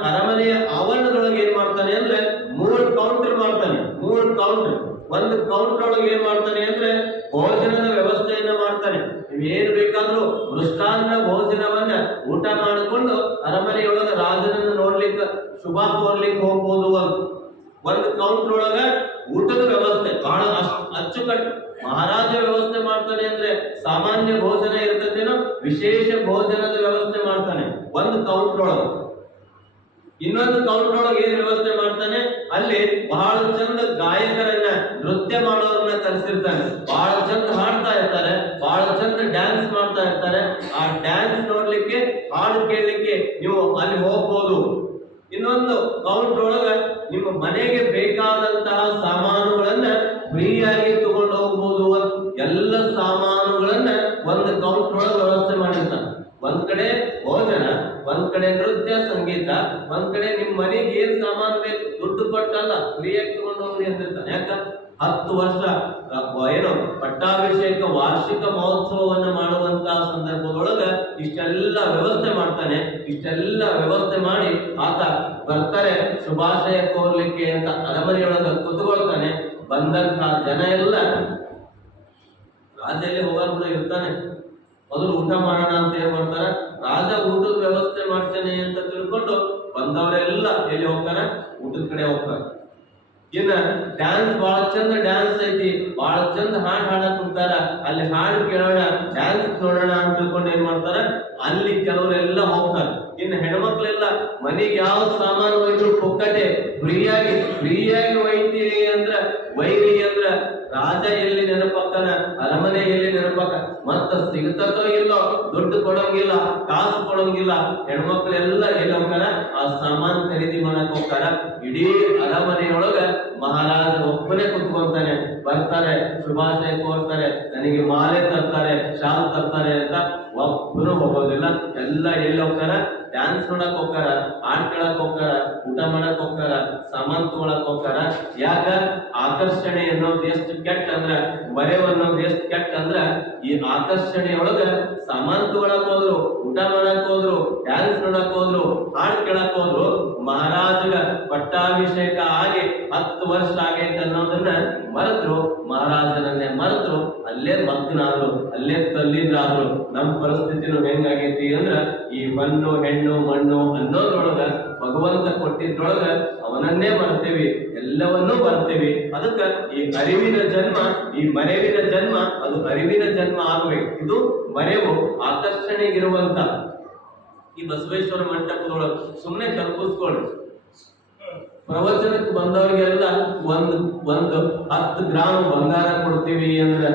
ಅರಮನೆಯ ಆವರಣದೊಳಗೆ ಏನ್ ಮಾಡ್ತಾನೆ ಅಂದ್ರೆ 3 ಕೌಂಟರ್ ಮಾಡ್ತಾನೆ. 3 ಕೌಂಟರ್. ಒಂದು ಕೌಂಟರ್ ಒಳಗೆ ಏನ್ ಮಾಡ್ತಾನೆ ಅಂದ್ರೆ ಭೋಜನದ ವ್ಯವಸ್ಥೆಯನ್ನ ಮಾಡ್ತಾನೆ. ನೀವೇನು ಬೇಕಾದ್ರೂ ಮೃಷ್ಟಾನ್ನ ಭೋಜನವನ್ನ ಊಟ ಮಾಡಿಕೊಂಡು ಅರಮನೆಯೊಳಗ ರಾಜನನ್ನು ನೋಡ್ಲಿಕ್ಕೆ, ಶುಭ ಕೋರ್ಲಿಕ್ಕೆ ಹೋಗ್ಬೋದು ಅಂತ. ಒಂದು ಕೌಂಟರ್ ಒಳಗ ಊಟದ ವ್ಯವಸ್ಥೆ ಬಹಳ ಅಚ್ಚುಕಟ್ಟು. ಮಹಾರಾಜ ವ್ಯವಸ್ಥೆ ಮಾಡ್ತಾನೆ ಅಂದ್ರೆ ಸಾಮಾನ್ಯ ಭೋಜನ ಇರ್ತದೇನೋ, ವಿಶೇಷ ಭೋಜನದ ವ್ಯವಸ್ಥೆ ಮಾಡ್ತಾನೆ ಒಂದು ಕೌಂಟರ್ ಒಳಗ. ಇನ್ನೊಂದು ಕೌಂಟರ್ ಒಳಗೆ ಏನ್ ವ್ಯವಸ್ಥೆ ಮಾಡ್ತಾನೆ, ಅಲ್ಲಿ ಬಹಳ ಚಂದ ಗಾಯಕರನ್ನ, ನೃತ್ಯ ಮಾಡೋರನ್ನ ಕರೆಸಿರ್ತಾನೆ. ಬಹಳ ಚಂದ ಹಾಡ್ತಾ ಇರ್ತಾರೆ, ಬಹಳ ಚಂದ ಡ್ಯಾನ್ಸ್ ಮಾಡ್ತಾ ಇರ್ತಾರೆ. ಆ ಡ್ಯಾನ್ಸ್ ನೋಡ್ಲಿಕ್ಕೆ, ಹಾಡು ಕೇಳಲಿಕ್ಕೆ ನೀವು ಅಲ್ಲಿ ಹೋಗ್ಬೋದು. ಇನ್ನೊಂದು ಕೌಂಟರ್ ಒಳಗ ನಿಮ್ಮ ಮನೆಗೆ ಬೇಕಾದಂತಹ ಸಾಮಾನುಗಳನ್ನ ಫ್ರೀಯಾಗಿ ತಗೊಂಡು ಹೋಗ್ಬೋದು. ಎಲ್ಲ ಸಾಮಾನುಗಳನ್ನ ಒಂದು ಕೌಂಟರ್ ಒಳಗೆ ವ್ಯವಸ್ಥೆ ಮಾಡಿರ್ತಾನೆ. ಒಂದ್ ಕಡೆ ಭೋಜನ, ಒಂದ್ ಕಡೆ ನೃತ್ಯ ಸಂಗೀತ, ಒಂದ್ ಕಡೆ ನಿಮ್ ಮನೆಗೆ ಏನ್ ಸಾಮಾನು ಬೇಕು ದುಡ್ಡು ಕೊಟ್ಟಲ್ಲ ಫ್ರೀಯಾಗಿ ತಗೊಂಡು ಹೋಗ್ರಿ ಅಂತಿರ್ತಾನೆ. ಯಾಕ 10 ವರ್ಷ ಏನು ಪಟ್ಟಾಭಿಷೇಕ ವಾರ್ಷಿಕ ಮಹೋತ್ಸವವನ್ನ ಮಾಡುವಂತಹ ಸಂದರ್ಭದೊಳಗ ಇಷ್ಟೆಲ್ಲ ವ್ಯವಸ್ಥೆ ಮಾಡ್ತಾನೆ. ಇಷ್ಟೆಲ್ಲ ವ್ಯವಸ್ಥೆ ಮಾಡಿ ಆತ ಬರ್ತಾರೆ ಶುಭಾಶಯ ಕೋರ್ಲಿಕ್ಕೆ ಅಂತ ಅರಮನೆಯೊಳಗ ಕುತ್ಕೊಳ್ತಾನೆ. ಬಂದಂತಹ ಜನ ಎಲ್ಲ ರಾಜ್ಯದಲ್ಲಿ ಹೋಗೋರು ಇರ್ತಾನೆ. ಮೊದಲು ಊಟ ಮಾಡೋಣ ಅಂತ ಏನ್ ಮಾಡ್ತಾರ, ರಾಜ ಊಟದ ವ್ಯವಸ್ಥೆ ಮಾಡ್ತೇನೆ ಅಂತ ತಿಳ್ಕೊಂಡು ಬಂದವರೆಲ್ಲ ಎಲ್ಲಿ ಹೋಗ್ತಾರ, ಊಟದ ಕಡೆ ಹೋಗ್ತಾರ. ಇನ್ನ ಡ್ಯಾನ್ಸ್ ಬಹಳ ಚಂದ ಡ್ಯಾನ್ಸ್ ಐತಿ, ಬಹಳ ಚಂದ ಹಾಡ್ ಹಾಡಕ್ ಕುಂತಾರ, ಅಲ್ಲಿ ಹಾಡು ಕೇಳೋಣ ಡ್ಯಾನ್ಸ್ ನೋಡೋಣ ಅಂತ ತಿಳ್ಕೊಂಡು ಏನ್ ಮಾಡ್ತಾರ, ಅಲ್ಲಿ ಕೆಲವರೆಲ್ಲ ಹೋಗ್ತಾರ. ಇನ್ನು ಹೆಣ್ಮಕ್ಳೆಲ್ಲ ಮನೆಗೆ ಯಾವ ಸಾಮಾನು ಒಯ್ದ್ರು ಪುಕ್ಕಟೆ ಫ್ರೀಯಾಗಿ ಒಯ್ತೀರಿ ಅಂದ್ರ ವೈರಿ ಅಂದ್ರ ರಾಜ ಎಲ್ಲಿ ನೆನಪಕ್ಕನ, ಅರಮನೆ ಎಲ್ಲಿ ನೆನಪಕ್ಕ, ಮತ್ತ ಸಿಗ್ತದೋ ಇಲ್ಲೋ, ದುಡ್ಡು ಕೊಡೋಂಗಿಲ್ಲ, ಕಾಸು ಕೊಡೋಂಗಿಲ್ಲ. ಹೆಣ್ಮಕ್ಳೆಲ್ಲ ಎಲ್ಲಿ ಹೋಗ್ತಾರ, ಆ ಸಾಮಾನು ಖರೀದಿ ಮಾಡಕ್ ಹೋಗ್ತಾರ. ಇಡೀ ಅರಮನೆಯೊಳಗ ಮಹಾರಾಜ ಒಬ್ಬನೇ ಕುತ್ಕೊಂತಾನೆ. ಬರ್ತಾರೆ, ಶುಭಾಶಯ ಕೋರ್ತಾರೆ, ನನಗೆ ಮಾಲೆ ತರ್ತಾರೆ, ಶಾಲ್ ತರ್ತಾರೆ ಅಂತ ಒಬ್ಬನು ಹೋಗೋದಿಲ್ಲ. ಎಲ್ಲ ಎಲ್ಲಿ ಹೋಗ್ತಾರ, ಡ್ಯಾನ್ಸ್ ನೋಡಕ್ ಹೋಗ್ತಾರ, ಹಾಡ್ ಕೇಳಕ್ ಹೋಗ್ತಾರ, ಊಟ ಮಾಡಕ್ ಹೋಗ್ತಾರ, ಸಾಮಾನ್ ತಗೊಳಕ್ ಹೋಗ್ತಾರ. ಯಾಕ? ಆಕರ್ಷಣೆ ಅನ್ನೋದು ಎಷ್ಟು ಕೆಟ್ಟ ಅಂದ್ರ, ಮರೆವು ಅನ್ನೋದು ಎಷ್ಟು ಕೆಟ್ಟ ಅಂದ್ರ, ಈ ಆಕರ್ಷಣೆಯೊಳಗ ಸಾಮಾನ್ ತಗೊಳಕ್ ಹೋದ್ರು, ಊಟ ಮಾಡಕ್ ಹೋದ್ರು, ಡ್ಯಾನ್ಸ್ ನೋಡಕ್ ಹೋದ್ರು, ಹಾಡ್ ಕೇಳಕ್ ಹೋದ್ರು. ಮಹಾರಾಜಗ ಪಟ್ಟಾಭಿಷೇಕ ಆಗಿ 10 ವರ್ಷ ಆಗೈತೆ ಅನ್ನೋದನ್ನ ಮರೆತರು, ಮಹಾರಾಜನನ್ನೇ ಮರೆತರು, ಅಲ್ಲೇ ಮಗ್ನಾದ್ರು, ಅಲ್ಲೇ ತಲ್ಲಿದ್ರಾದ್ರು. ನಮ್ಮ ಪರಿಸ್ಥಿತಿನೂ ಹೆಂಗಾಗೈತಿ ಅಂದ್ರ, ಈ ಮಣ್ಣು ಹೆಣ್ಣು ಮಣ್ಣು ಅನ್ನೋದ್ರೊಳಗ ಭಗವಂತ ಕೊಟ್ಟಿದ್ರೊಳಗ ಅವನನ್ನೇ ಬರ್ತೇವಿ, ಎಲ್ಲವನ್ನೂ ಬರ್ತೇವಿ. ಅದಕ್ಕ ಈ ಅರಿವಿನ ಜನ್ಮ, ಈ ಮರೆವಿನ ಜನ್ಮ, ಅದು ಅರಿವಿನ ಜನ್ಮ ಆಗ್ಬೇಕು. ಇದು ಮರೆವು ಆಕರ್ಷಣೆಗಿರುವಂತ ಈ ಬಸವೇಶ್ವರ ಮಂಟಪದೊಳಗೆ ಸುಮ್ಮನೆ ಕಲ್ಪಿಸ್ಕೊಳ್ಳಿ. ಪ್ರವಚನಕ್ಕೆ ಬಂದವರಿಗೆಲ್ಲ ಒಂದು 10 ಗ್ರಾಮ್ ಬಂಗಾರ ಕೊಡ್ತೀವಿ ಅಂದ್ರ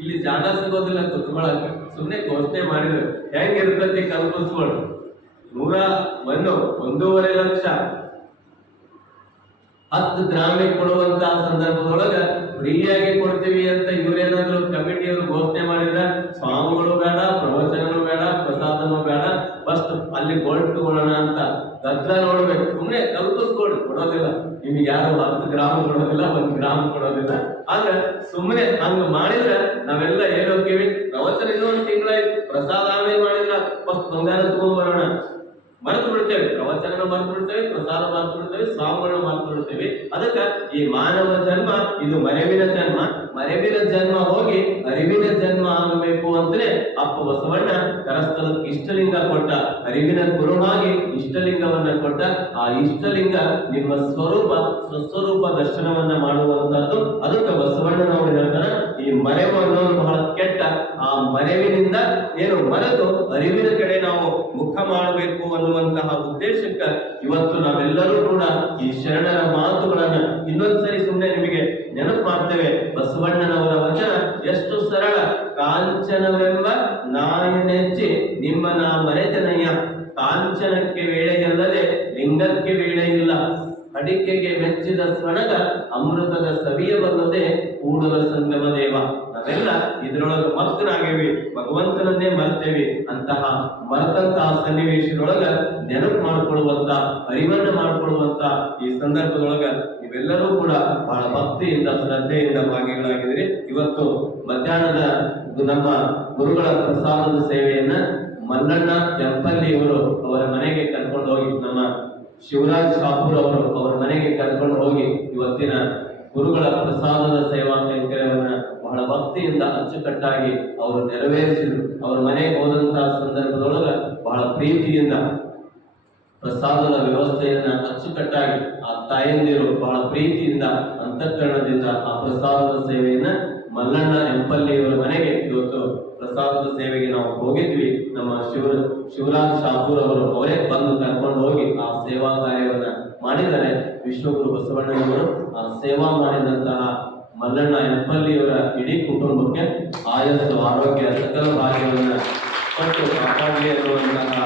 ಇಲ್ಲಿ ಜಾಗ ಸಿಗೋದಿಲ್ಲ ಕುತ್ಕೊಳಕ. ಸುಮ್ಮನೆ ಘೋಷಣೆ ಮಾಡಿದ್ರು ಹೆಂಗಿರ್ತತಿ ಕಲ್ಪಿಸ್ಕೊಳ್ಳಿ. 1.5 ಲಕ್ಷ 10 ಗ್ರಾಮಿಗೆ ಕೊಡುವಂತ ಸಂದರ್ಭದೊಳಗ ಫ್ರೀಯಾಗಿ ಕೊಡ್ತೀವಿ ಅಂತ ಇವ್ರೇನಾದ್ರು ಕಮಿಟಿಯವರು ಘೋಷಣೆ ಮಾಡಿದ್ರ, ಸ್ವಾಮಿಗಳು ಬೇಡ, ಪ್ರವಚನಗಳು ಬೇಡ, ಪ್ರಸಾದನೂ ಬೇಡ, ಫಸ್ಟ್ ಅಲ್ಲಿ ಗೋಲ್ಡ್ ತಗೊಳ್ಳೋಣ ಅಂತ ಗದ್ರ ನೋಡ್ಬೇಕು. ಸುಮ್ಮನೆ ಕಲ್ಪಿಸ್ಕೊಡಿ, ಕೊಡೋದಿಲ್ಲ ನಿಮ್ಗೆ ಯಾರು 10 ಗ್ರಾಮ್ ಕೊಡೋದಿಲ್ಲ, 1 ಗ್ರಾಮ್ ಕೊಡೋದಿಲ್ಲ. ಆದ್ರೆ ಸುಮ್ಮನೆ ಹಂಗ ಮಾಡಿದ್ರೆ ನಾವೆಲ್ಲ ಏನ್ ಹೋಗ್ತೀವಿ, ಪ್ರವಚನ ಇನ್ನೂ 1 ತಿಂಗಳಾಯ್ತು, ಪ್ರಸಾದ ಆಮೇಲೆ ಮಾಡಿದ್ರ ಫಸ್ಟ್ ಬಂಗಾರ ತಗೊಂಡ್ ಬರೋಣ, ಮರೆತು ಬಿಡ್ತೇವೆ, ಪ್ರವಚನ ಮರೆತು ಬಿಡ್ತೇವೆ, ಪ್ರಸಾದ ಮರೆತು ಬಿಡ್ತೇವೆ, ಸ್ವಾಮಿಗಳನ್ನ ಮರೆತು ಬಿಡ್ತೇವೆ. ಅದಕ್ಕ ಈ ಮಾನವ ಜನ್ಮ ಇದು ಮರೆವಿನ ಜನ್ಮ. ಮರೆವಿನ ಜನ್ಮ ಹೋಗಿ ಅರಿವಿನ ಜನ್ಮ ಆಗಬೇಕು ಅಂತಲೇ ಅಪ್ಪ ಬಸವಣ್ಣ ಕರಸ್ಥಲಕ್ಕೆ ಇಷ್ಟಲಿಂಗ ಕೊಟ್ಟ. ಅರಿವಿನ ಗುರುವಾಗಿ ಇಷ್ಟಲಿಂಗವನ್ನ ಕೊಟ್ಟ. ಆ ಇಷ್ಟಲಿಂಗ ನಿಮ್ಮ ಸ್ವಸ್ವರೂಪ ದರ್ಶನವನ್ನ ಮಾಡುವಂತದ್ದು. ಅದಕ್ಕೆ ಬಸವಣ್ಣನವರು ಹೇಳ್ತಾರೆ, ಈ ಮರೆವು ಅನ್ನೋದು ಬಹಳ ಕೆಟ್ಟ. ಆ ಮರೆವಿನಿಂದ ಏನು ಮರೆತು ಅರಿವಿನ ಕಡೆ ನಾವು ಮುಖ ಮಾಡಬೇಕು ಅನ್ನುವಂತಹ ಉದ್ದೇಶಕ್ಕ ಇವತ್ತು ನಾವೆಲ್ಲರೂ ಕೂಡ ಈ ಶರಣರ ಮಾತುಗಳನ್ನ ಇನ್ನೊಂದ್ಸರಿ ಸುಮ್ಮನೆ ನಿಮಗೆ ನೆನಪು ಮಾಡ್ತೇವೆ. ಬಸವಣ್ಣನವರ ವಚನ ಎಷ್ಟು ಸರಳ. ಕಾಂಚನವೆಂಬ ನಾಯನೆಚ್ಚಿ ನಿಮ್ಮನ ಮರೆತನಯ್ಯ, ಕಾಂಚನಕ್ಕೆ ವೇಳೆಯಲ್ಲದೆ ಲಿಂಗಕ್ಕೆ ವೇಳೆ ಇಲ್ಲ, ಅಡಿಕೆಗೆ ಮೆಚ್ಚಿದ ಸ್ವಣಗ ಅಮೃತದ ಸವಿಯಬಲ್ಲದೆ ಕೂಡಲ ಸಂಗಮ ದೇವ. ನಾವೆಲ್ಲ ಇದ್ರೊಳಗೆ ಮಗ್ನಾಗೇವಿ, ಭಗವಂತನನ್ನೇ ಮರ್ತೇವಿ. ಅಂತಹ ಮರೆತಂತಹ ಸನ್ನಿವೇಶದೊಳಗ ನೆನಪು ಮಾಡಿಕೊಳ್ಳುವಂತ, ಅರಿವನ್ನ ಮಾಡಿಕೊಳ್ಳುವಂತ ಈ ಸಂದರ್ಭದೊಳಗ ನೀವೆಲ್ಲರೂ ಕೂಡ ಬಹಳ ಭಕ್ತಿಯಿಂದ ಶ್ರದ್ಧೆಯಿಂದ ಭಾಗಿಗಳಾಗಿದ್ದೀರಿ. ಇವತ್ತು ಮಧ್ಯಾಹ್ನದ ನಮ್ಮ ಗುರುಗಳ ಪ್ರಸಾದದ ಸೇವೆಯನ್ನ ಮಲ್ಲಣ್ಣ ಎಂಪಲ್ಲಿಯವರು ಅವರ ಮನೆಗೆ ಕರ್ಕೊಂಡು ಹೋಗಿ, ನಮ್ಮ ಶಿವರಾಜ್ ಶಾಪೂರ್ ಅವರು ಅವರ ಮನೆಗೆ ಕರ್ಕೊಂಡು ಹೋಗಿ ಇವತ್ತಿನ ಗುರುಗಳ ಪ್ರಸಾದದ ಸೇವಾ ಕೈಂಕರ್ಯವನ್ನ ಬಹಳ ಭಕ್ತಿಯಿಂದ ಅಚ್ಚುಕಟ್ಟಾಗಿ ಅವರು ನೆರವೇರಿಸಿದ್ರು. ಅವರ ಮನೆಗೆ ಹೋದಂತಹ ಸಂದರ್ಭದೊಳಗ ಬಹಳ ಪ್ರೀತಿಯಿಂದ ಪ್ರಸಾದದ ವ್ಯವಸ್ಥೆಯನ್ನ ಅಚ್ಚುಕಟ್ಟಾಗಿ ಆ ತಾಯಂದಿರು ಬಹಳ ಪ್ರೀತಿಯಿಂದ ಅಂತಃಕರಣದಿಂದ ಆ ಪ್ರಸಾದದ ಸೇವೆಯನ್ನ ಮಲ್ಲಣ್ಣ ಎಂಪಲ್ಲಿಯವರ ಮನೆಗೆ ಇವತ್ತು ಪ್ರಸಾದದ ಸೇವೆಗೆ ನಾವು ಹೋಗಿದ್ವಿ. ನಮ್ಮ ಶಿವರಾಜ್ ಶಾಪೂರ್ ಅವರು ಅವರೇ ಬಂದು ಕರ್ಕೊಂಡು ಹೋಗಿ ಆ ಸೇವಾ ಕಾರ್ಯವನ್ನ ಮಾಡಿದರೆ ವಿಶ್ವಗುರು ಬಸವಣ್ಣನವರು ಆ ಸೇವಾ ಮಾಡಿದಂತಹ ಮಲ್ಲಣ್ಣ ಎಂಪಲ್ಲಿಯವರ ಇಡೀ ಕುಟುಂಬಕ್ಕೆ ಆಯಸ್ಸು, ಆರೋಗ್ಯ, ಸಕಲ ಭಾಗ್ಯವನ್ನ ಕೊಟ್ಟು ಕಾಪಾಡಲಿ ಅನ್ನುವಂತಹ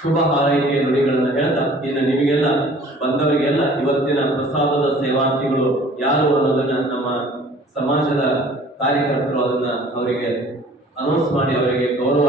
ಶುಭ ಹಾರೈಕೆ ನುಡಿಗಳನ್ನು ಹೇಳ್ತಾ, ಇನ್ನು ನಿಮಗೆಲ್ಲ ಬಂದವರಿಗೆಲ್ಲ ಇವತ್ತಿನ ಪ್ರಸಾದದ ಸೇವಾರ್ಥಿಗಳು ಯಾರು ಅನ್ನೋದನ್ನ ನಮ್ಮ ಸಮಾಜದ ಕಾರ್ಯಕರ್ತರು ಅದನ್ನ ಅವರಿಗೆ ಅನೌನ್ಸ್ ಮಾಡಿ ಅವರಿಗೆ ಗೌರವ